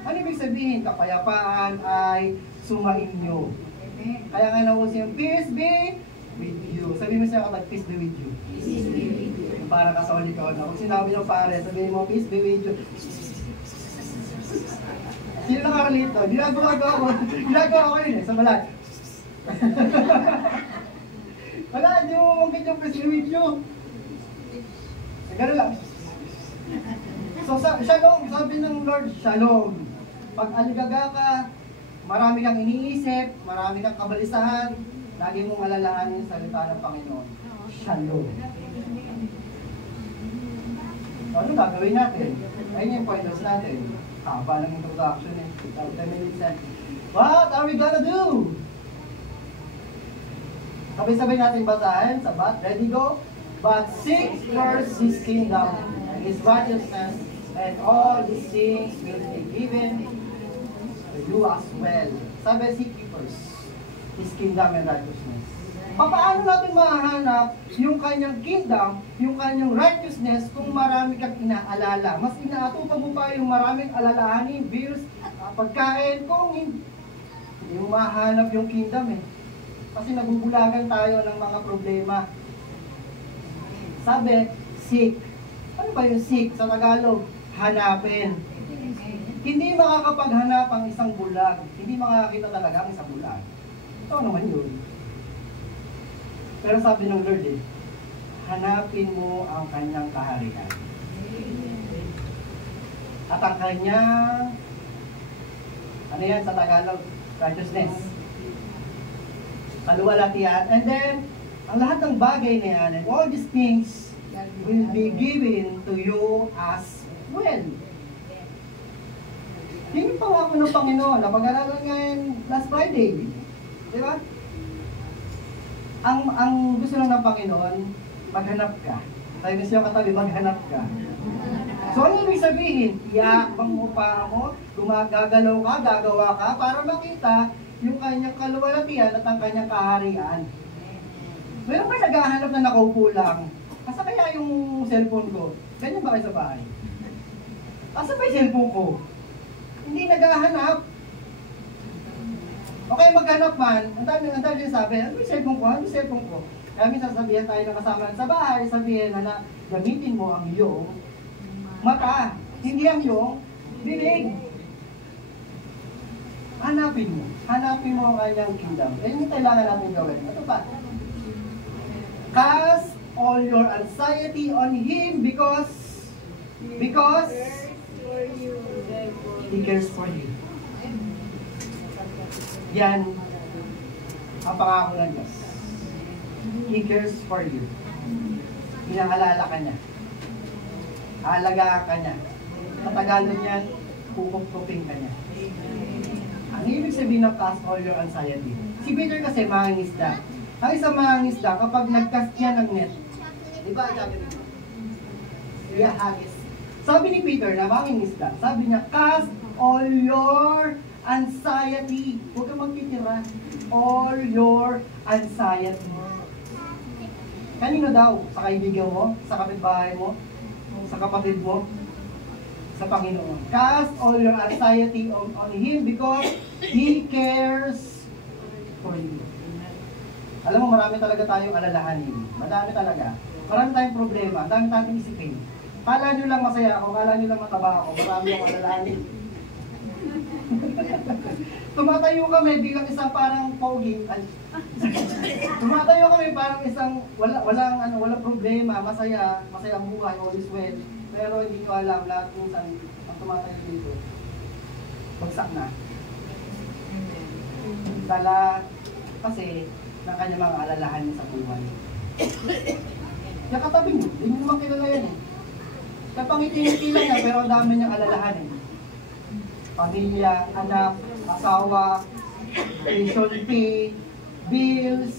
Ano ibig sabihin? Kapayapaan ay sumainyo. Kaya nga nauso yung peace be with you. Sabi mo siya kapag peace be with you. Peace be with you. Para ka sa Holy God. Kung sinabi niyo pare, sabihin mo peace be with you. Sino nakarelate to? Ginagawa ko yun eh, sa balat. Wala, hindi mo mungkit yung peace be with you. Shalom, sabi ng Lord, shalom. Pag aligaga ka, marami kang iniisip, marami kang kabalisahan, lagi mong alalahanin yung salita ng Panginoon. Shalom. Ano gagawin natin? Ayun yung pointers natin. Haba ng introduction eh. 10 minutes eh. What are we gonna do? Sabay-sabay natin basahin sa bat. Ready, go? But seek first His kingdom and His righteousness, and all these things will be given to you as well. Sabi, seek first His kingdom and righteousness. Paano natin mahanap yung kanyang kingdom, yung kanyang righteousness kung marami kang inaalala? Mas inaatupan mo pa yung maraming alalahanin, bills, pagkain, kung hindi mo mahanap yung kingdom eh. Kasi nagugulagan tayo ng mga problema. Sabi, seek. Ano ba yung seek? Sa Tagalog, hanapin. Hindi makakapaghanap ang isang bulag. Hindi makakakita talaga ang isang bulag. Ito naman yun. Pero sabi ng Lord eh, hanapin mo ang kanyang kaharian. At ang kanyang, ano yan sa Tagalog? Righteousness. Kaluwalhatian. And then, ang lahat ng bagay na yan, and all these things will be given to you as well. Yun yung pangako ng Panginoon. Napag-aralan ngayon last Friday. Di ba? Ang gusto lang ng Panginoon, maghanap ka. Sabi mo siya katabi, maghanap ka. So ano ibig sabihin? Iakbang mo pa mo, gumagagalaw ka, gagawa ka, para makita yung kanyang kaluwalhatian at ang kanyang kaharian. Meron ba naghahanap na nakaupo lang? Asa kaya yung cellphone ko? Ganyan ba kayo sa bahay? Asa ba yung cellphone ko? Hindi naghahanap. Okay, maghanap man, ang dami yung sabi, ano yung cellphone ko? Ano yung cellphone ko? Kaya minsan sabihin tayo ng kasama sa bahay, sabihin na gamitin mo ang iyong mata, hindi ang iyong bibig. Hanapin mo ang kanyang kingdom. Eh, yung kailangan natin gawin. Ito pa. Cast all your anxiety on Him because He cares for you. Yan ang pangako ng Diyos. He cares for you. Inaalala ka niya. Aalagaan ka niya. Sa Tagalog niyan, pupupupin ka niya. Ang ibig sabihin ng cast all your anxiety. Si Peter kasi mangingisda. Ang isang mangingisda, kapag nag-cast niya ng net, di ba sabi niya? Iyahagis. Sabi ni Peter na mangingisda, sabi niya, cast all your anxiety. Huwag kang magtitira. All your anxiety. Kanino daw? Sa kaibigan mo? Sa kapitbahay mo? Sa kapatid mo? Sa Panginoon. Cast all your anxiety on Him because He cares for you. Alam mo, marami talaga tayong alalahanin. Madami talaga. Marami tayong problema. Marami tayong isipin. Kala nyo lang masaya ako, kala nyo lang mataba ako. Marami yung alalahanin. Tumatayo kami bilang isang parang pogi. Tumatayo kami parang isang walang problema, masaya ang buhay, all is well. Pero hindi nyo alam lahat kung saan ang tumatayo dito. Bagsak na. Dala kasi ng kanyang mga alalahanin sa buhay. Kaya katabi nyo, hindi nyo naman kilala yan eh. Kapangiti-ngiti lang yan, pero ang dami niyang alalahanin. Pamilya, anak, asawa, tuition fee, bills,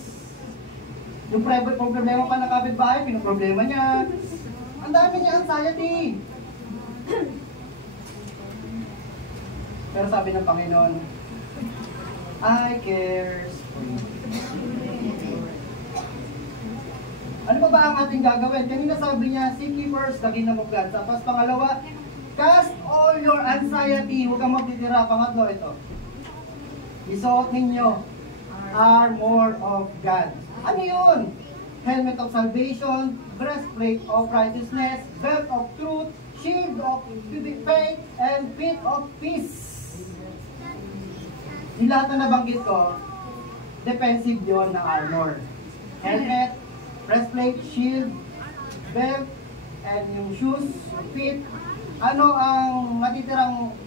yung problema pa ng kapitbahay, pinoproblema niya. Ang dami niya anxiety. Pero sabi ng Panginoon, I cares for you. Ano pa ba ang ating gagawin? Kanina sabi niya, seek ye first the kingdom of God. Tapos pangalawa, cast all your anxiety. Huwag kang magtitira. Pangatlo, ito. Isuot ninyo armor of God. Ano yun? Helmet of salvation, breastplate of righteousness, belt of truth, shield of faith, and feet of peace. Di lahat na nabanggit ko, defensive yon ng armor. Helmet, breastplate, shield, belt, and yung shoes, feet. Ano ang matitirang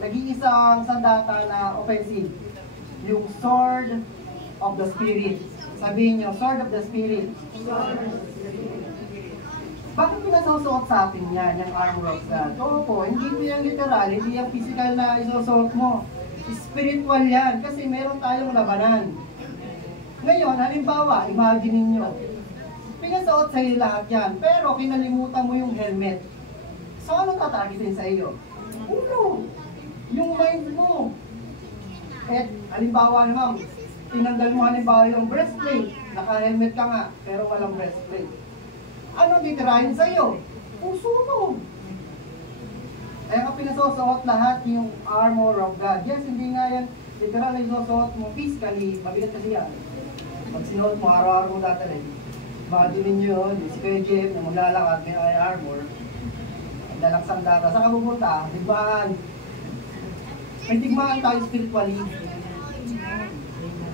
nag-iisang sandata na offensive? Yung sword of the Spirit. Sabihin nyo, sword of the Spirit. Bakit pinasusuot sa atin yan, yung armor of God? Oo po, hindi po yung literal, hindi yung physical na isusuot mo. Spiritual yan, kasi meron tayong labanan. Ngayon, halimbawa, imagine ninyo, pinasuot sa iyo lahat yan, pero kinalimutan mo yung helmet. So, ano tatagitin sa iyo? Uno, yung mind mo. At halimbawa naman, tinanggal mo halimbawa yung breastplate, naka-helmet ka nga, pero walang breastplate. Ano titirahin sa iyo? Puso mo. Kaya ka pinasusuot lahat yung armor of God. Yes, hindi nga yan literal na isusuot mo physically, mabigat kasi yan. Pag sinuot mo, araw-araw mo dati imagine ninyo yun, si Kuya Jeff na maglalakad, may armor, ang dalaksang data. Saan ka pupunta? Digmaan. May digmaan tayo spiritually.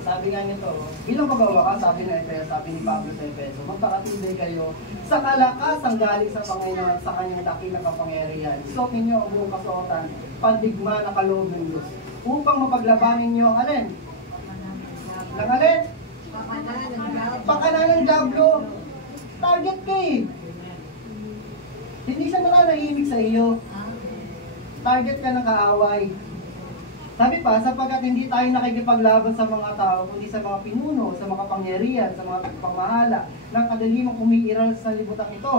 Sabi nga nito, bilang pagbawa ka, sabi ni Pablo sa Efeso, magpakatibay kayo sa kalakasang galing sa Panginoon at sa kanyang dakilang kapangyarihan. Isuot ninyo ang buong kasuotan, pandigma na kaloob ng Diyos, upang mapaglabanin ninyo ang alin? Nang alin? Pakanan ng Diablo. Target ka eh. Hindi siya nananahimik sa iyo. Target ka ng kaaway. Sabi pa, sapagkat hindi tayo nakikipaglaban sa mga tao, kundi sa mga pinuno, sa mga kapangyarihan, sa mga pagpamahala, ng kadalimang umiiral sa libutang ito,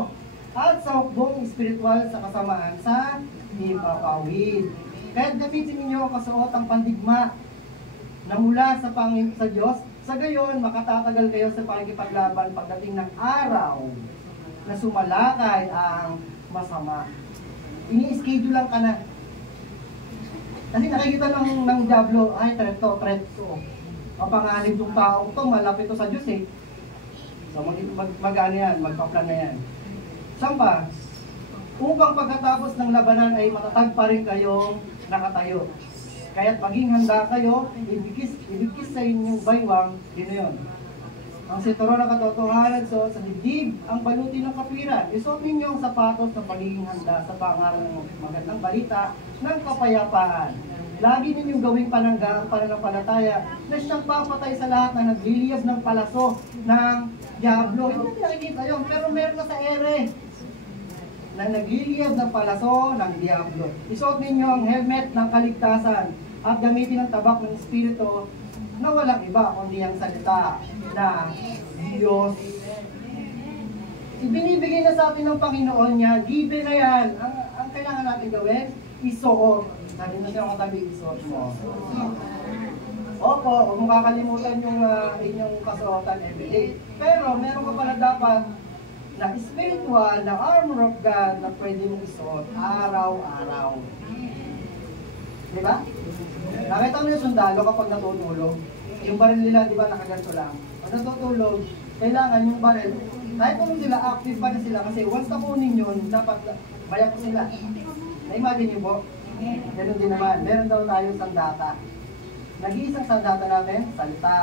at sa hukbong espiritual sa kasamaan sa hipapawid. Kaya gamitin ninyo ang kasuotang pandigma na mula sa Diyos, sa gayon makatatagal kayo sa pakikipaglaban pagdating ng araw na sumalakay ang masama. Ini-schedule lang ka na. Kasi nakikita ng Diablo, ay, threat to. Mapanganib yung tao to, malapit to sa Diyos eh. So mag-ano yan, magpa-plan na yan. Saan pa? Upang pagkatapos ng labanan ay matatag pa rin kayong nakatayo. Kaya't maging handa kayo, ibigkis sa inyong baywang, yun yun. Ang situro ng katotohanan, so sa dibdib, ang baluti ng kapwiran. Isuot ninyo ang sapatos ng pagiging handa sa pangaral ng magandang balita ng kapayapaan. Lagi ninyong gawing panangga ang pananampalataya na siyang papatay sa lahat na nagliliyab ng palaso ng Diablo. Hindi natin nakikita yun, pero meron na sa ere na nagliliyab ng palaso ng Diablo. Isuot ninyo ang helmet ng kaligtasan at gamitin ang tabak ng Espiritu na walang iba kundi ang salita na Diyos. Ibinibigay na sa atin ng Panginoon niya, given na yan. Ang kailangan natin gawin, isuot. Sabi na siya katabi, isuot mo. Opo, huwag mong kakalimutan yung inyong kasuotan everyday. Pero meron ka pala dapat na spiritual, na armor of God na pwede mong isuot araw-araw. Diba? Nakita mo yung sundalo kapag natutulog. Yung baril nila, di ba, nakaganto lang. Pag natutulog, kailangan yung baril, kahit kung sila, active pa rin sila kasi once na kunin yun, dapat bayak ko sila. Na-imagine nyo po? Ganun din naman. Meron daw tayong sandata. Nag-iisang sandata natin, salita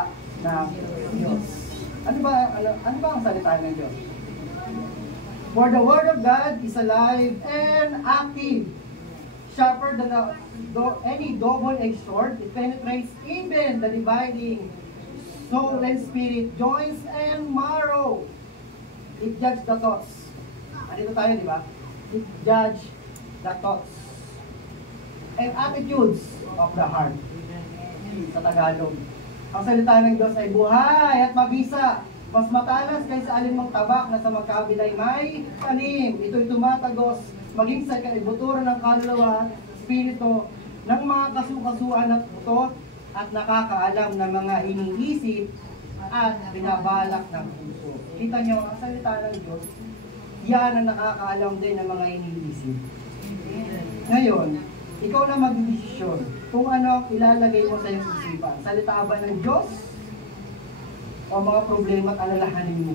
ng Diyos. Ano ba ang salita ng Diyos? For the word of God is alive and active, sharper than any double-edged sword. It penetrates even the dividing soul and spirit, joints and marrow. It judges the thoughts. Andito tayo, di ba? It judges the thoughts and attitudes of the heart. Sa Tagalog. Ang salita ng Diyos ay buhay at mabisa. Mas matalas kaysa alinmang tabak na sa magkabilay may tanim. Ito'y tumatagos maging sa kaibuturan ng kaluluwa, espiritu, ng mga kasukasuan at buto at nakakaalam ng mga iniisip at binabalak ng puso. Kita nyo, ang salita ng Diyos, yan ang nakakaalam din ng mga iniisip. Ngayon, ikaw na mag-desisyon kung ano ilalagay mo sa iyong isipan. Salita ba ng Diyos o mga problema at alalahanin mo?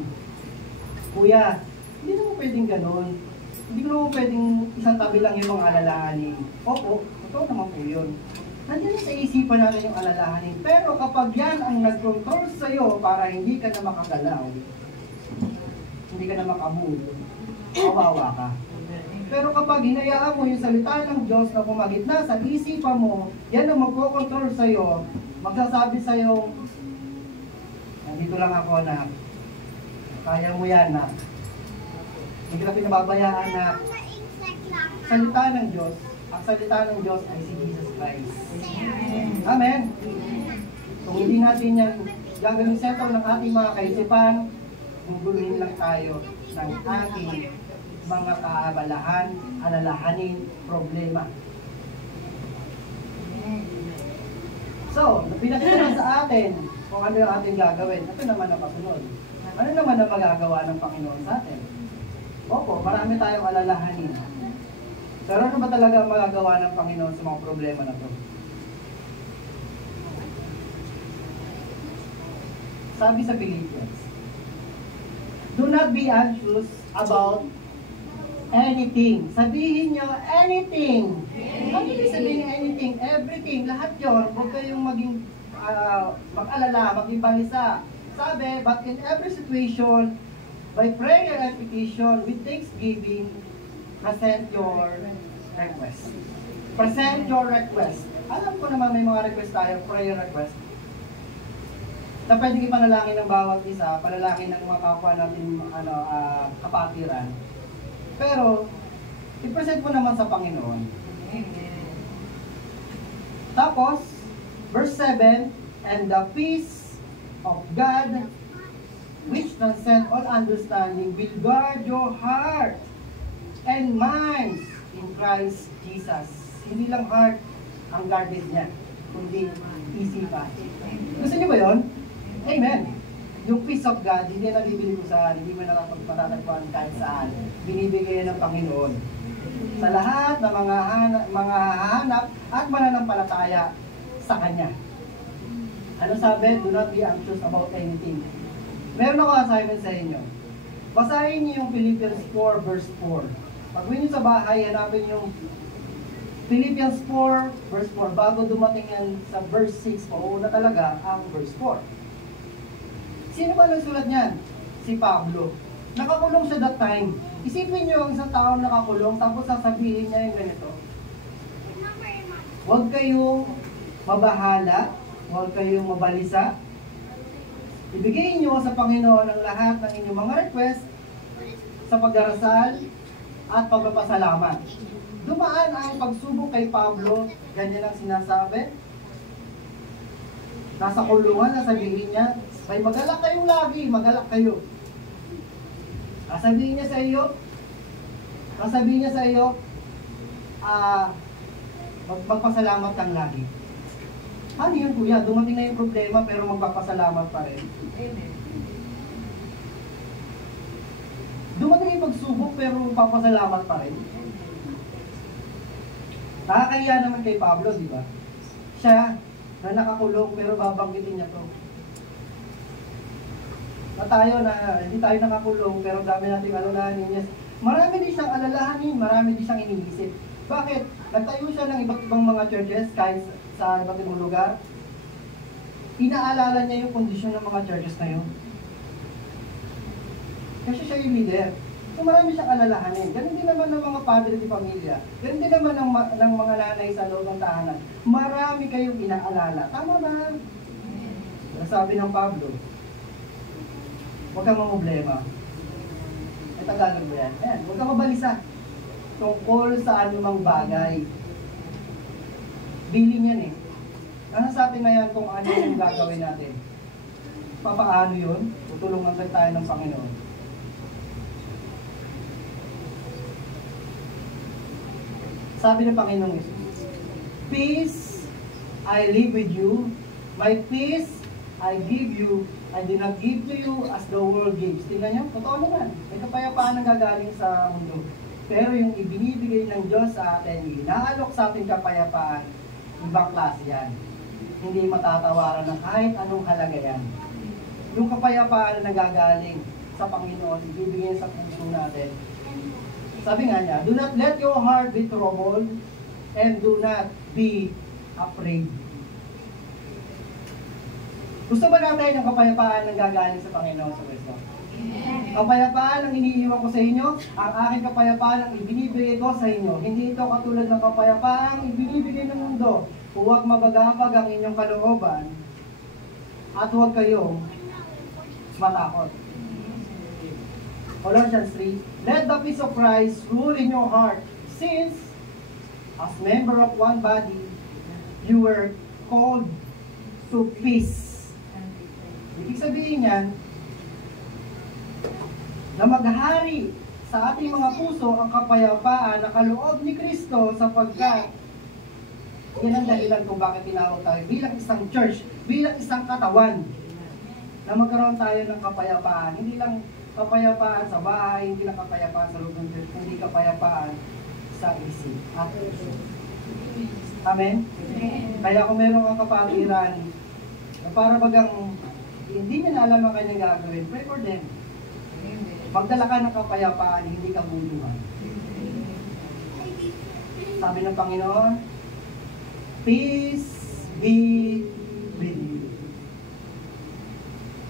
Kuya, hindi naman pwedeng ganon. Hindi naman pwedeng isang tabi lang yung mga alalahanin. Opo, totoo naman po yun. Nandiyan sa isipan natin yung alalahanin. Pero kapag yan ang nag-control sa'yo para hindi ka na makagalaw, hindi ka na makamove, kawawa ka. Pero kapag hinayaan mo yung salita ng Diyos na pumagitna sa isipan mo, yan ang magkocontrol sa'yo, magsasabi sa'yo, nandito lang ako na, kaya mo yan na, hindi ka pinababayaan na, salita ng Diyos, ang salita ng Diyos ay si Jesus Christ. Amen. Kung hindi natin yan gagawin sentro ng ating mga kaisipan, guguluhin lang tayo ng ating mga kaabalahan, alalahanin, problema. So, pinakita na sa atin kung ano yung ating gagawin. Ito naman ang kasunod. Ano naman ang magagawa ng Panginoon sa atin? Opo, marami tayong alalahanin. Pero ano ba talaga ang magagawa ng Panginoon sa mga problema na ito? Sabi sa Philippians, do not be anxious about anything. Sabihin nyo, anything. Ano yung sabihin anything? Everything. Lahat yun. Huwag kayong maging mag-alala, maging balisa. Sabi, but in every situation, by prayer and petition, with thanksgiving, present your request. Present your request. Alam ko naman may mga request tayo, prayer request. Na pwedeng ipanalangin ng bawat isa, panalangin ng mga kapwa natin kapatiran. Pero, i-present mo naman sa Panginoon. Tapos, verse 7, and the peace of God, which transcends all understanding, will guard your heart and minds in Christ Jesus. Hindi lang heart ang guarded niya, kundi isipan. Gusto niyo ba yun? Amen. Yung peace of God, hindi na bibili ko saan, hindi mo na matatagpuan kahit saan. Binibigay ng Panginoon. Sa lahat ng mga hahanap at mananampalataya sa Kanya. Ano sabi? Do not be anxious about anything. Meron ako assignment sa inyo. Basahin niyo yung Philippians 4 verse 4. Pag uwi niyo sa bahay, hanapin yung Philippians 4 verse 4. Bago dumating yan sa verse 6, pauuna talaga ang verse 4. Sino ba nagsulat niyan? Si Pablo. Nakakulong siya that time. Isipin niyo ang isang taong nakakulong, tapos sasabihin niya yung ganito. Huwag kayong mabahala, huwag kayong mabalisa. Ibigay niyo sa Panginoon ang lahat ng inyong mga request sa pagdarasal at pagpapasalamat. Dumaan ang pagsubok kay Pablo, ganyan ang sinasabi. Nasa kulungan, nasabihin niya, ay magalak kayong lagi, magalak kayo. Sasabihin niya sa iyo, magpasalamat kang lagi. Ano yun kuya? Dumating na yung problema pero magpapasalamat pa rin. Amen. Dumating yung pagsubok pero magpapasalamat pa rin. Nakakahiya naman kay Pablo, di ba? Siya na nakakulong pero babanggitin niya to. Na tayo na hindi tayo nakakulong pero dami nating alalahanin. Yes. Marami din siyang alalahanin, marami din siyang iniisip. Bakit? Nagtayo siya ng iba't ibang mga churches kahit sa iba't ibang lugar. Inaalala niya yung kondisyon ng mga churches na yun. Kasi siya yung leader. So marami siyang alalahanin. Ganun din naman ng mga padre di pamilya. Ganun din naman ng mga nanay sa loob ng tahanan. Marami kayong inaalala. Tama ba? Sabi ng Pablo, huwag kang mamblema. Ay Tagalog ba yan? Ayan, huwag kang mabalisa. Tungkol sa anumang bagay. Bilin yan eh. Ano sa atin na yan kung ano yung gagawin natin? Papaano yun? Tutulungan tayo ng Panginoon. Sabi ng Panginoon Jesus, peace I leave with you, my peace I give you, I did not give to you as the world gives. Tingnan nyo, totoo naman. May kapayapaan ang gagaling sa mundo. Pero yung ibinibigay ng Diyos sa atin, inaalok sa ating kapayapaan, ibang klase yan. Hindi matatawaran ng kahit anong halaga yan. Yung kapayapaan na nagagaling sa Panginoon, ibibigay sa puso natin. Sabi nga niya, do not let your heart be troubled and do not be afraid. Gusto ba natin yung kapayapaan na gagaling sa Panginoon sa Kristo? Kapayapaan ang iniiwan ko sa inyo, ang aking kapayapaan ang ibinibigay ko sa inyo. Hindi ito katulad ng kapayapaan ang ibinibigay ng mundo. Huwag mabagabag ang inyong kalooban at huwag kayong matakot. Colossians 3, let the peace of Christ rule in your heart, since as member of one body, you were called to peace. Ibig sabihin yan, na maghari sa ating mga puso ang kapayapaan na kaloob ni Kristo, sapagkat yan ang dahilan kung bakit tinawag tayo bilang isang church, bilang isang katawan, na magkaroon tayo ng kapayapaan. Hindi lang kapayapaan sa bahay, hindi lang kapayapaan sa loob ng church, hindi kapayapaan sa isip. Amen? Kaya kung meron kang kapatiran na para bagang hindi niya na alam ang kanyang gagawin, pray for them. Magdala ka ng kapayapaan, hindi ka buluhan. Sabi ng Panginoon, peace be with you.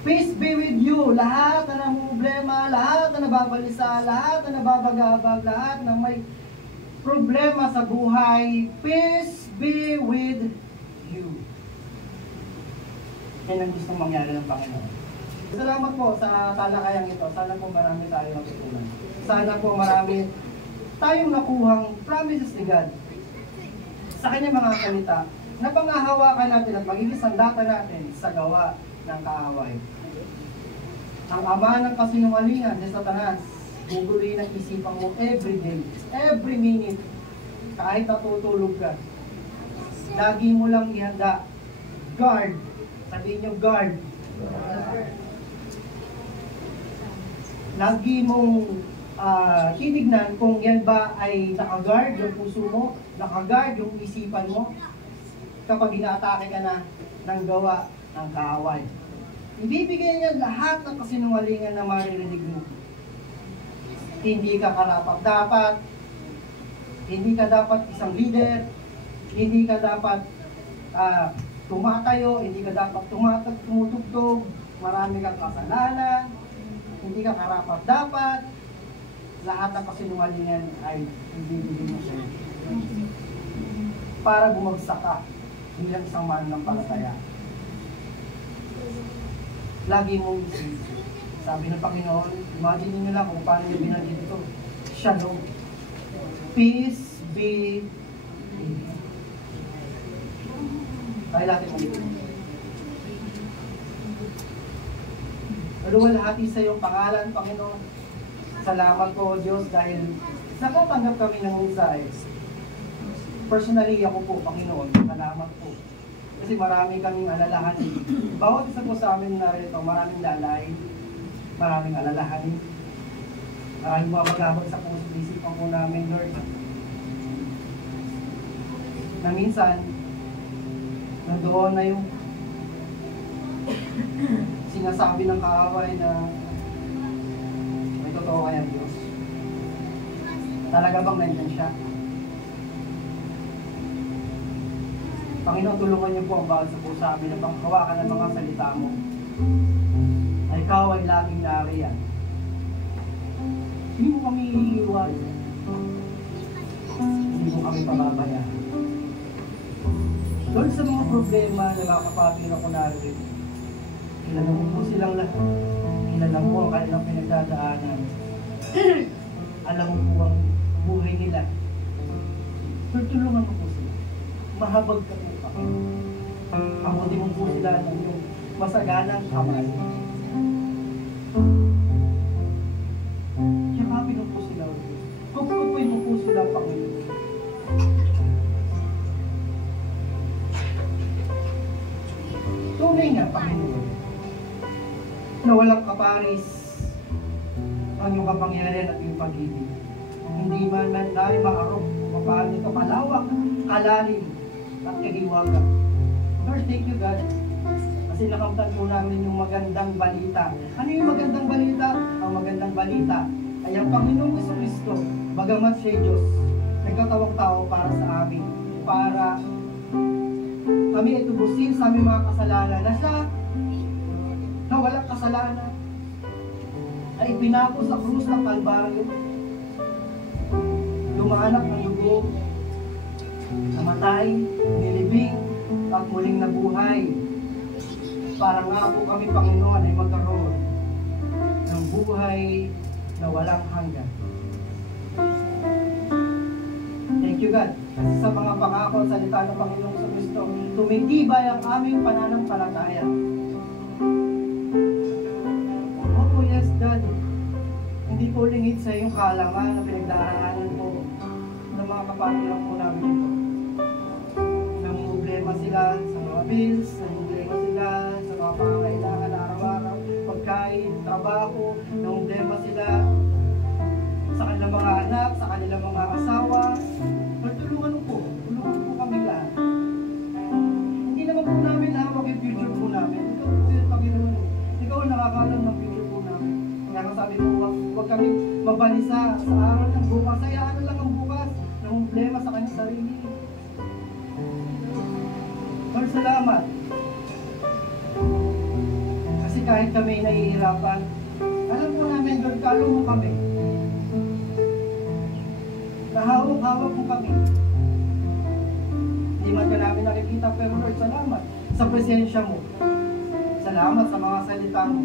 Peace be with you. Lahat na namumblema, lahat na nababalisa, lahat na nababagabag, lahat na may problema sa buhay, peace be with you. Yan ang gustong mangyari ng Panginoon. Salamat po sa talakayang ito. Sana po marami tayo natutunan. Sana po marami tayong nakuhang promises ni God sa kanyang mga salita na pangahawakan natin at magiging sandata natin sa gawa ng kaaway. Ang ama ng kasinungalingan ni Satanas, guguloy ng isipan mo every day, every minute, kahit natutulog ka. Lagi mo lang ihanda, guard. Sabihin nyo, guard. Lagi mong tinignan kung yan ba ay nakaguard yung puso mo, nakaguard yung isipan mo, kapag inaatake ka na ng gawa ng kaaway. Ibibigay niya lahat ng kasinungalingan na maririnig mo. Hindi ka karapat-dapat, hindi ka dapat isang leader, hindi ka dapat tumatayo, hindi ka dapat tumutugtog, marami kang kasalanan, hindi ka karapat-dapat, lahat ng kasinungalingan ay ibibigay mo sa'yo. Para bumagsak ka bilang isang mananampalataya. Lagi mong isip. Sabi ng Panginoon, imagine niyo lang kung paano niyo binanggit ito. Shalom. Peace be with you. Tayo natin ulit. Luwalhati sa iyong pangalan, Panginoon. Salamat po, Diyos, dahil nakatanggap kami ng mensahe. Personally, ako po, Panginoon, salamat po. Kasi marami kaming alalahanin. Bawat isa po sa amin na rito, maraming lalay, maraming alalahanin. Maraming magagabag sa puso isipan po namin, Lord. Na minsan, nandoon na yung sinasabi ng kaaway na may totoo kaya Diyos. Talaga bang nandiyan siya? Panginoon, tulungan niyo po ang bawat sa puso amin na panghawakan ng mga salita mo. Na ikaw ay laging nariyan. Hindi mo kami iiwan. Hindi mo kami pababayaan. Lord, sa mga problema na makapapin ako narito, kilala mo po silang lahat. Kilala mo ang kanilang pinagdadaanan. Alam mo po ang buhay nila. Lord, tulungan mo po sila. Mahabag ka po pa. Pamuti mo po sila ng iyong masaganang kamay. Yakapin mo po sila. Kukupuin mo po sila, Panginoon. Tunay nga, Panginoon, na walang kaparis ang iyong kapangyarihan at iyong pag-ibig. Hindi man namin maarok kung paano ito kalawak, kalalim, at kahiwaga. Lord, thank you, God. Kasi nakamtan po namin yung magandang balita. Ano yung magandang balita? Ang magandang balita ay ang Panginoong Jesucristo, bagamat siya Diyos, nagkatawang tao para sa amin, para kami ay tubusin sa aming mga kasalanan na siya na walang kasalanan. ay pinako sa krus ng Kalbaryo. Lumanap ng dugo, namatay, nilibing, at muling nabuhay. Para nga po kami, Panginoon, ay magkaroon ng buhay na walang hanggan. Thank you, God. Kasi sa mga pangako at salita ng Panginoong sa Kristo, tumitibay ang aming pananampalataya. Oh, yes, God. Hindi po lingid sa iyong kaalaman na pinagdaraanan po ng mga kapatiran po namin ito. Problema sila sa mga bills, problema sila sa mga pangangailangan na araw-araw, pagkain, trabaho, problema sila sa kanilang mga anak, sa kanilang mga asawa. Tulungan po kami lahat. Hindi naman po namin hawak yung future po namin. Ikaw po yung Panginoon. Ikaw ang nakakalam ng future po namin. Kaya sabi po, huwag kami mabalisa sa araw ng bukas. Hayaan lang ang bukas ng problema sa kanyang sarili. Lord, salamat. Kasi kahit kami nahihirapan, alam po namin, Lord, kalong mo kami. Nahawak-hawak mo kami. Hindi man ka namin nakikita, pero Lord, salamat sa presensya mo. Salamat sa mga salita mo.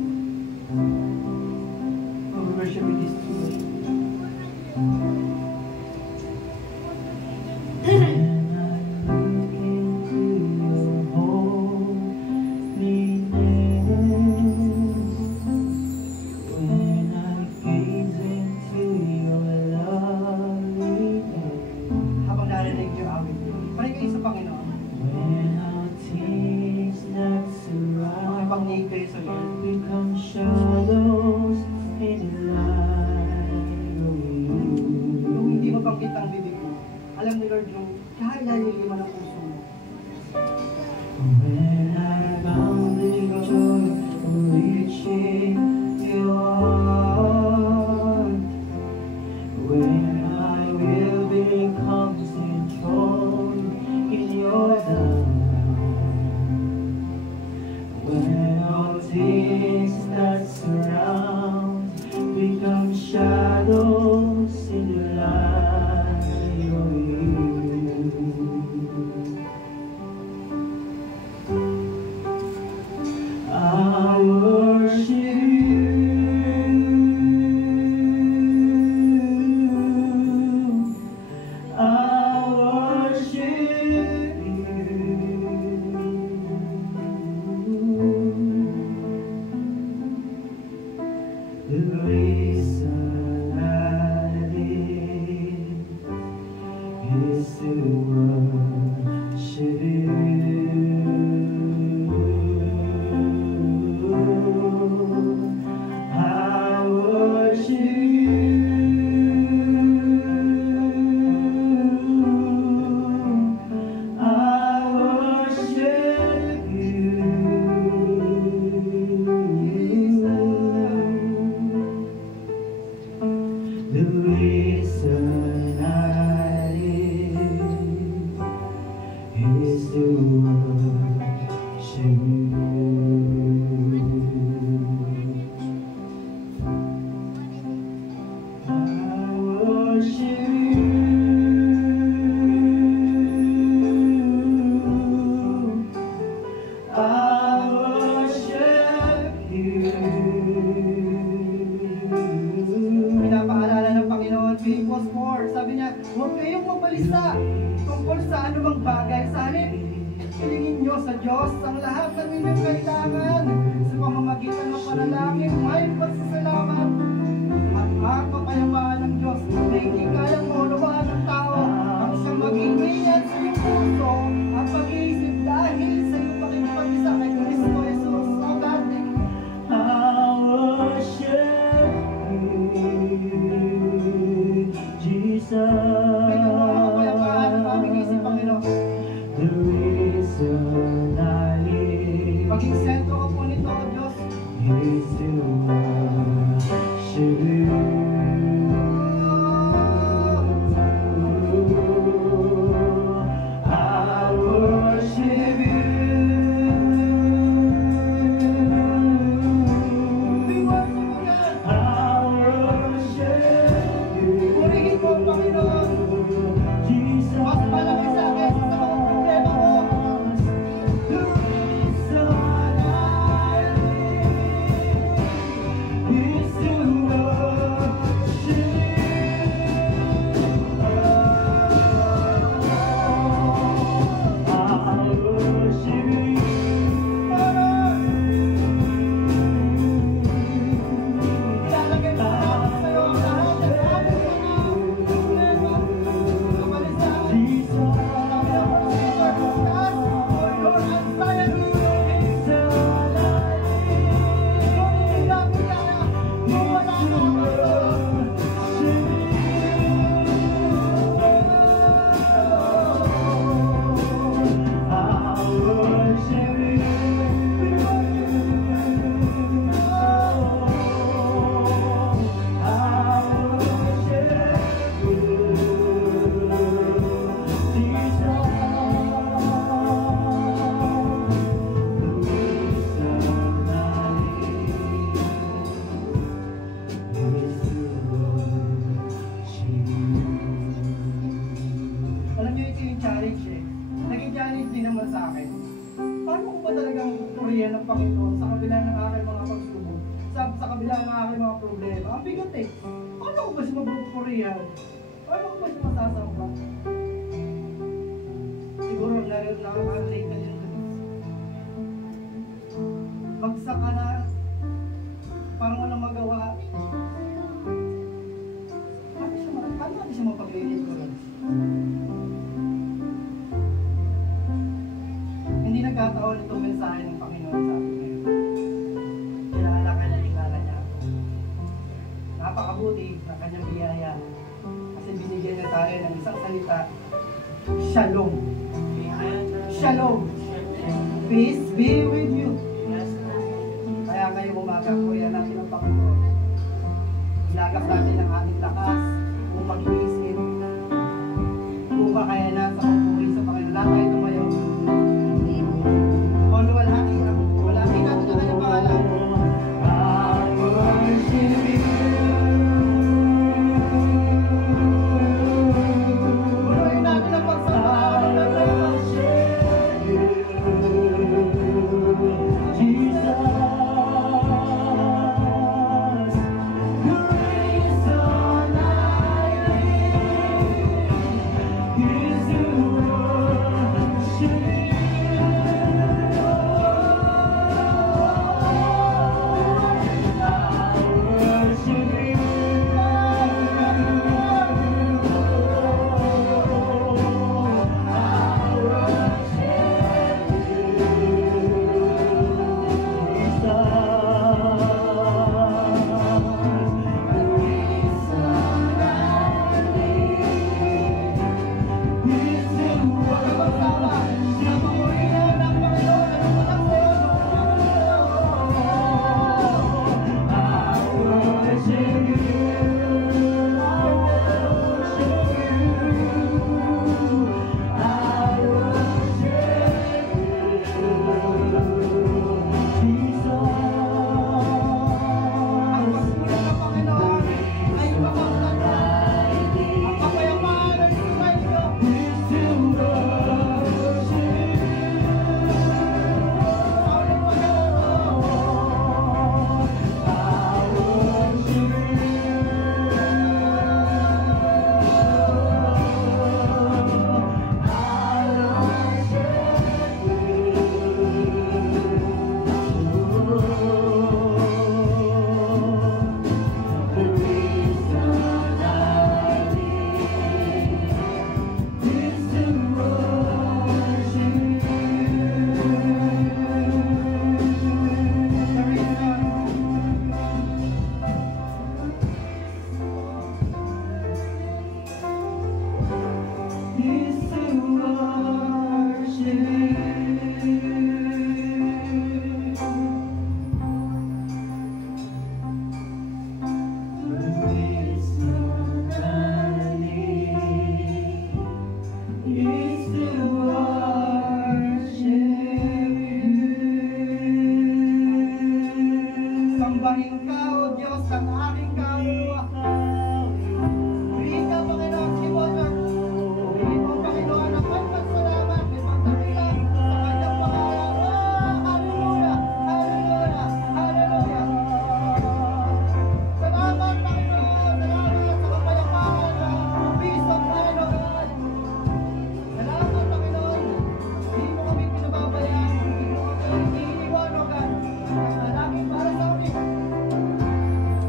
We worship you this today. Alam ni Lord yung kahit nalilima ng puso mo. When I found the joy of reaching your heart, when my will becomes enthroned in your love, when all things that surround become shadows in your life. I worship you. I worship you. The reason I live is to worship you. The reason I live is to worship you. I worship you. I worship you. Pinapaalala ng Panginoon, Philippians 4, sabi niya, huwag kayong magbalisa tungkol sa anumang bagay. Sa halip, hilingin niyo sa Diyos ang lahat ng inyong kailangan sa pamamagitan ng panalangin, may pasasalamat at ang kapayapaan ng Diyos na hindi kayang maunawaan ng tao ang siyang maging minyan sa iyong puso at pag-iisip dahil sa iyong pakikipag-isa kay Kristo Jesus. O God, I worship Jesus. The reason I live, maging sentro ko po nito, O Diyos, is to worship you. I worship you. We worship you, God. sa akin. Paano ko ba talagang purihan ng Panginoon sa kabila ng aking mga pagsubok? Sa kabila ng aking mga problema? Ang bigat eh. Paano ko ba siya mapupurihan? Paano ko ba siya masasamba? Siguro nakaka-relate ka din doon. Bagsak ka na, parang walang magawa. Paano natin siya mapaglilit ko rin? Hindi nagkataon itong mensahe ng Panginoon sa akin ngayon. Kilala ka na niya ako. Napakabuti na kanyang biyaya. Kasi binigyan niya tayo ng isang salita, Shalom. Shalom. Peace be with you. Kaya kayo umaga, purihan natin ang Panginoon. Ilagak natin ang ating lakas kung mag-iisip. Kung ba kaya na sa pagpuri sa Panginoon. Lahat tayo tumayo. O luwalhati natin na kanyang pangalan. I worship you. Punuin natin ang pagsasama ng worship you. Jesus. Sambahin ka, O Diyos, ang aking kaluluwa. Purihin ka, Panginoon, si Water. Purihin mo, Panginoon, ang pagpasalamat. May pagtabilan sa kanyang pangalan. Hallelujah! Hallelujah! Hallelujah! Salamat, Panginoon! Salamat sa kapayapaan na peace of mind, O God. Salamat, Panginoon. Hindi mo kami pinababayaan. Hindi mo kami iniiwan, O God. Laging para sa amin.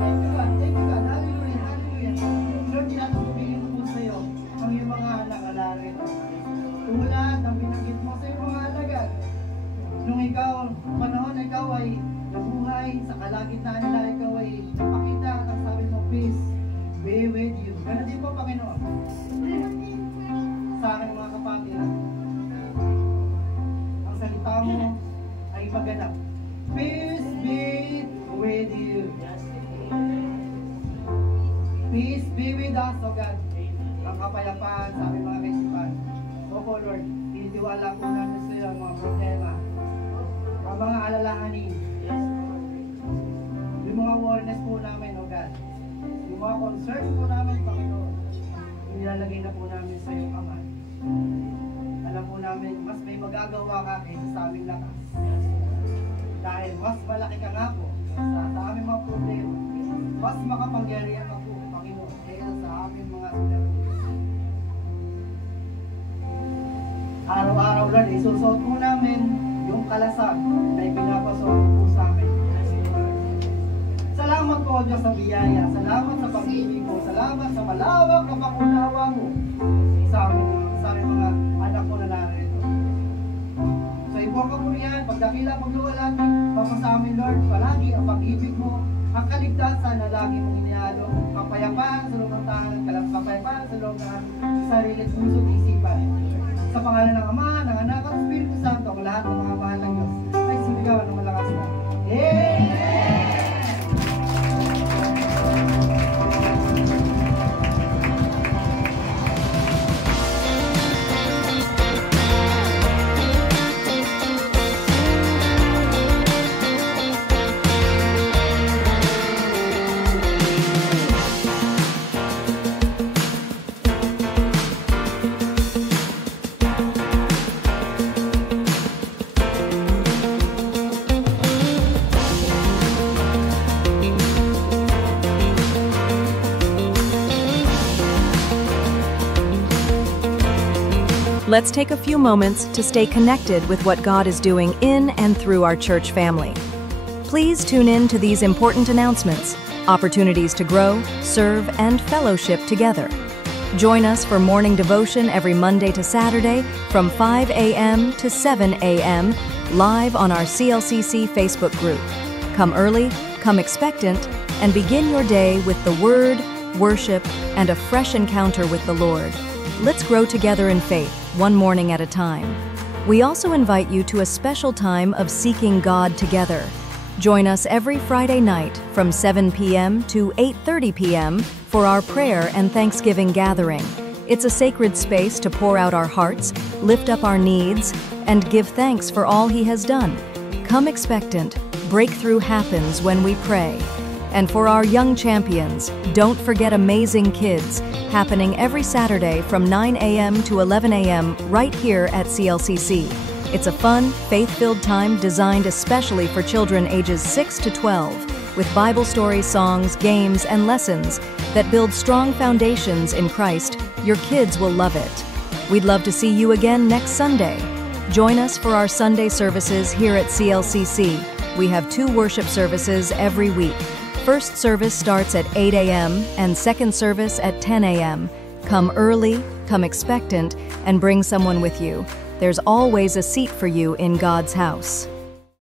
Thank you, God. Thank you, God. Hallelujah. Hallelujah. Lord, tinatubigin po sa iyo ang iyong mga anak alarin. Tulad ang binanggit mo sa iyong mga alagad. Nung ikaw, panahon na ikaw ay nabuhay, sa kalagitnaan nila ikaw ay napakita at ang sabi mo, peace be with you. Ganun din po, Panginoon. Sa aking mga kapatid, ang salita mo ay maganap. Peace be with you. Peace be with us, O God. Ang kapayapaan sa aming mga kaisipan. O Lord, tinitiwala po namin sa iyo ang mga problema, ang mga alalahanin, yung mga worries po namin, O God. Yung mga concerns po namin, Panginoon, nilalagay na po namin sa iyong Ama. alam po namin, mas may magagawa ka kaysa sa aming lakas. Dahil mas malaki ka nga po sa aming mga problema. Mas makapangyarihan ka po, Panginoon, kaysa sa aming mga suliranin. Araw-araw, Lord, isusuot po namin yung kalasag na ipinapasuot po sa amin. Salamat po, Diyos, sa biyaya. Salamat sa pag-ibig mo. Salamat sa malawak na pangunawa mo sa aming mga anak ko na narito. Sa ibang kapurihan, pagdakila, pagluwalhati, sa amin, Lord, palagi ang pag-ibig mo, ang kaligtasan na lagi mong inialo, kapayapaan sa loob ng tahanan, kapayapaan sa loob ng sarili at puso at isipan. Sa pangalan ng Ama, ng Anak at Espiritu Santo, ang lahat ng mga mahal ng Diyos ay sumigawan ng malakas na. Amen! Let's take a few moments to stay connected with what God is doing in and through our church family. Please tune in to these important announcements, opportunities to grow, serve, and fellowship together. Join us for morning devotion every Monday to Saturday from 5 a.m. to 7 a.m. live on our CLCC Facebook group. Come early, come expectant, and begin your day with the Word, worship, and a fresh encounter with the Lord. Let's grow together in faith, one morning at a time. We also invite you to a special time of seeking God together. Join us every Friday night from 7 p.m. to 8:30 p.m. for our prayer and Thanksgiving gathering. It's a sacred space to pour out our hearts, lift up our needs, and give thanks for all He has done. Come expectant, breakthrough happens when we pray. And for our young champions, don't forget Amazing Kids, happening every Saturday from 9 a.m. to 11 a.m. right here at CLCC. It's a fun, faith-filled time designed especially for children ages 6 to 12, with Bible stories, songs, games, and lessons that build strong foundations in Christ. Your kids will love it. We'd love to see you again next Sunday. Join us for our Sunday services here at CLCC. We have 2 worship services every week. First service starts at 8 a.m. and second service at 10 a.m. Come early, come expectant, and bring someone with you. There's always a seat for you in God's house.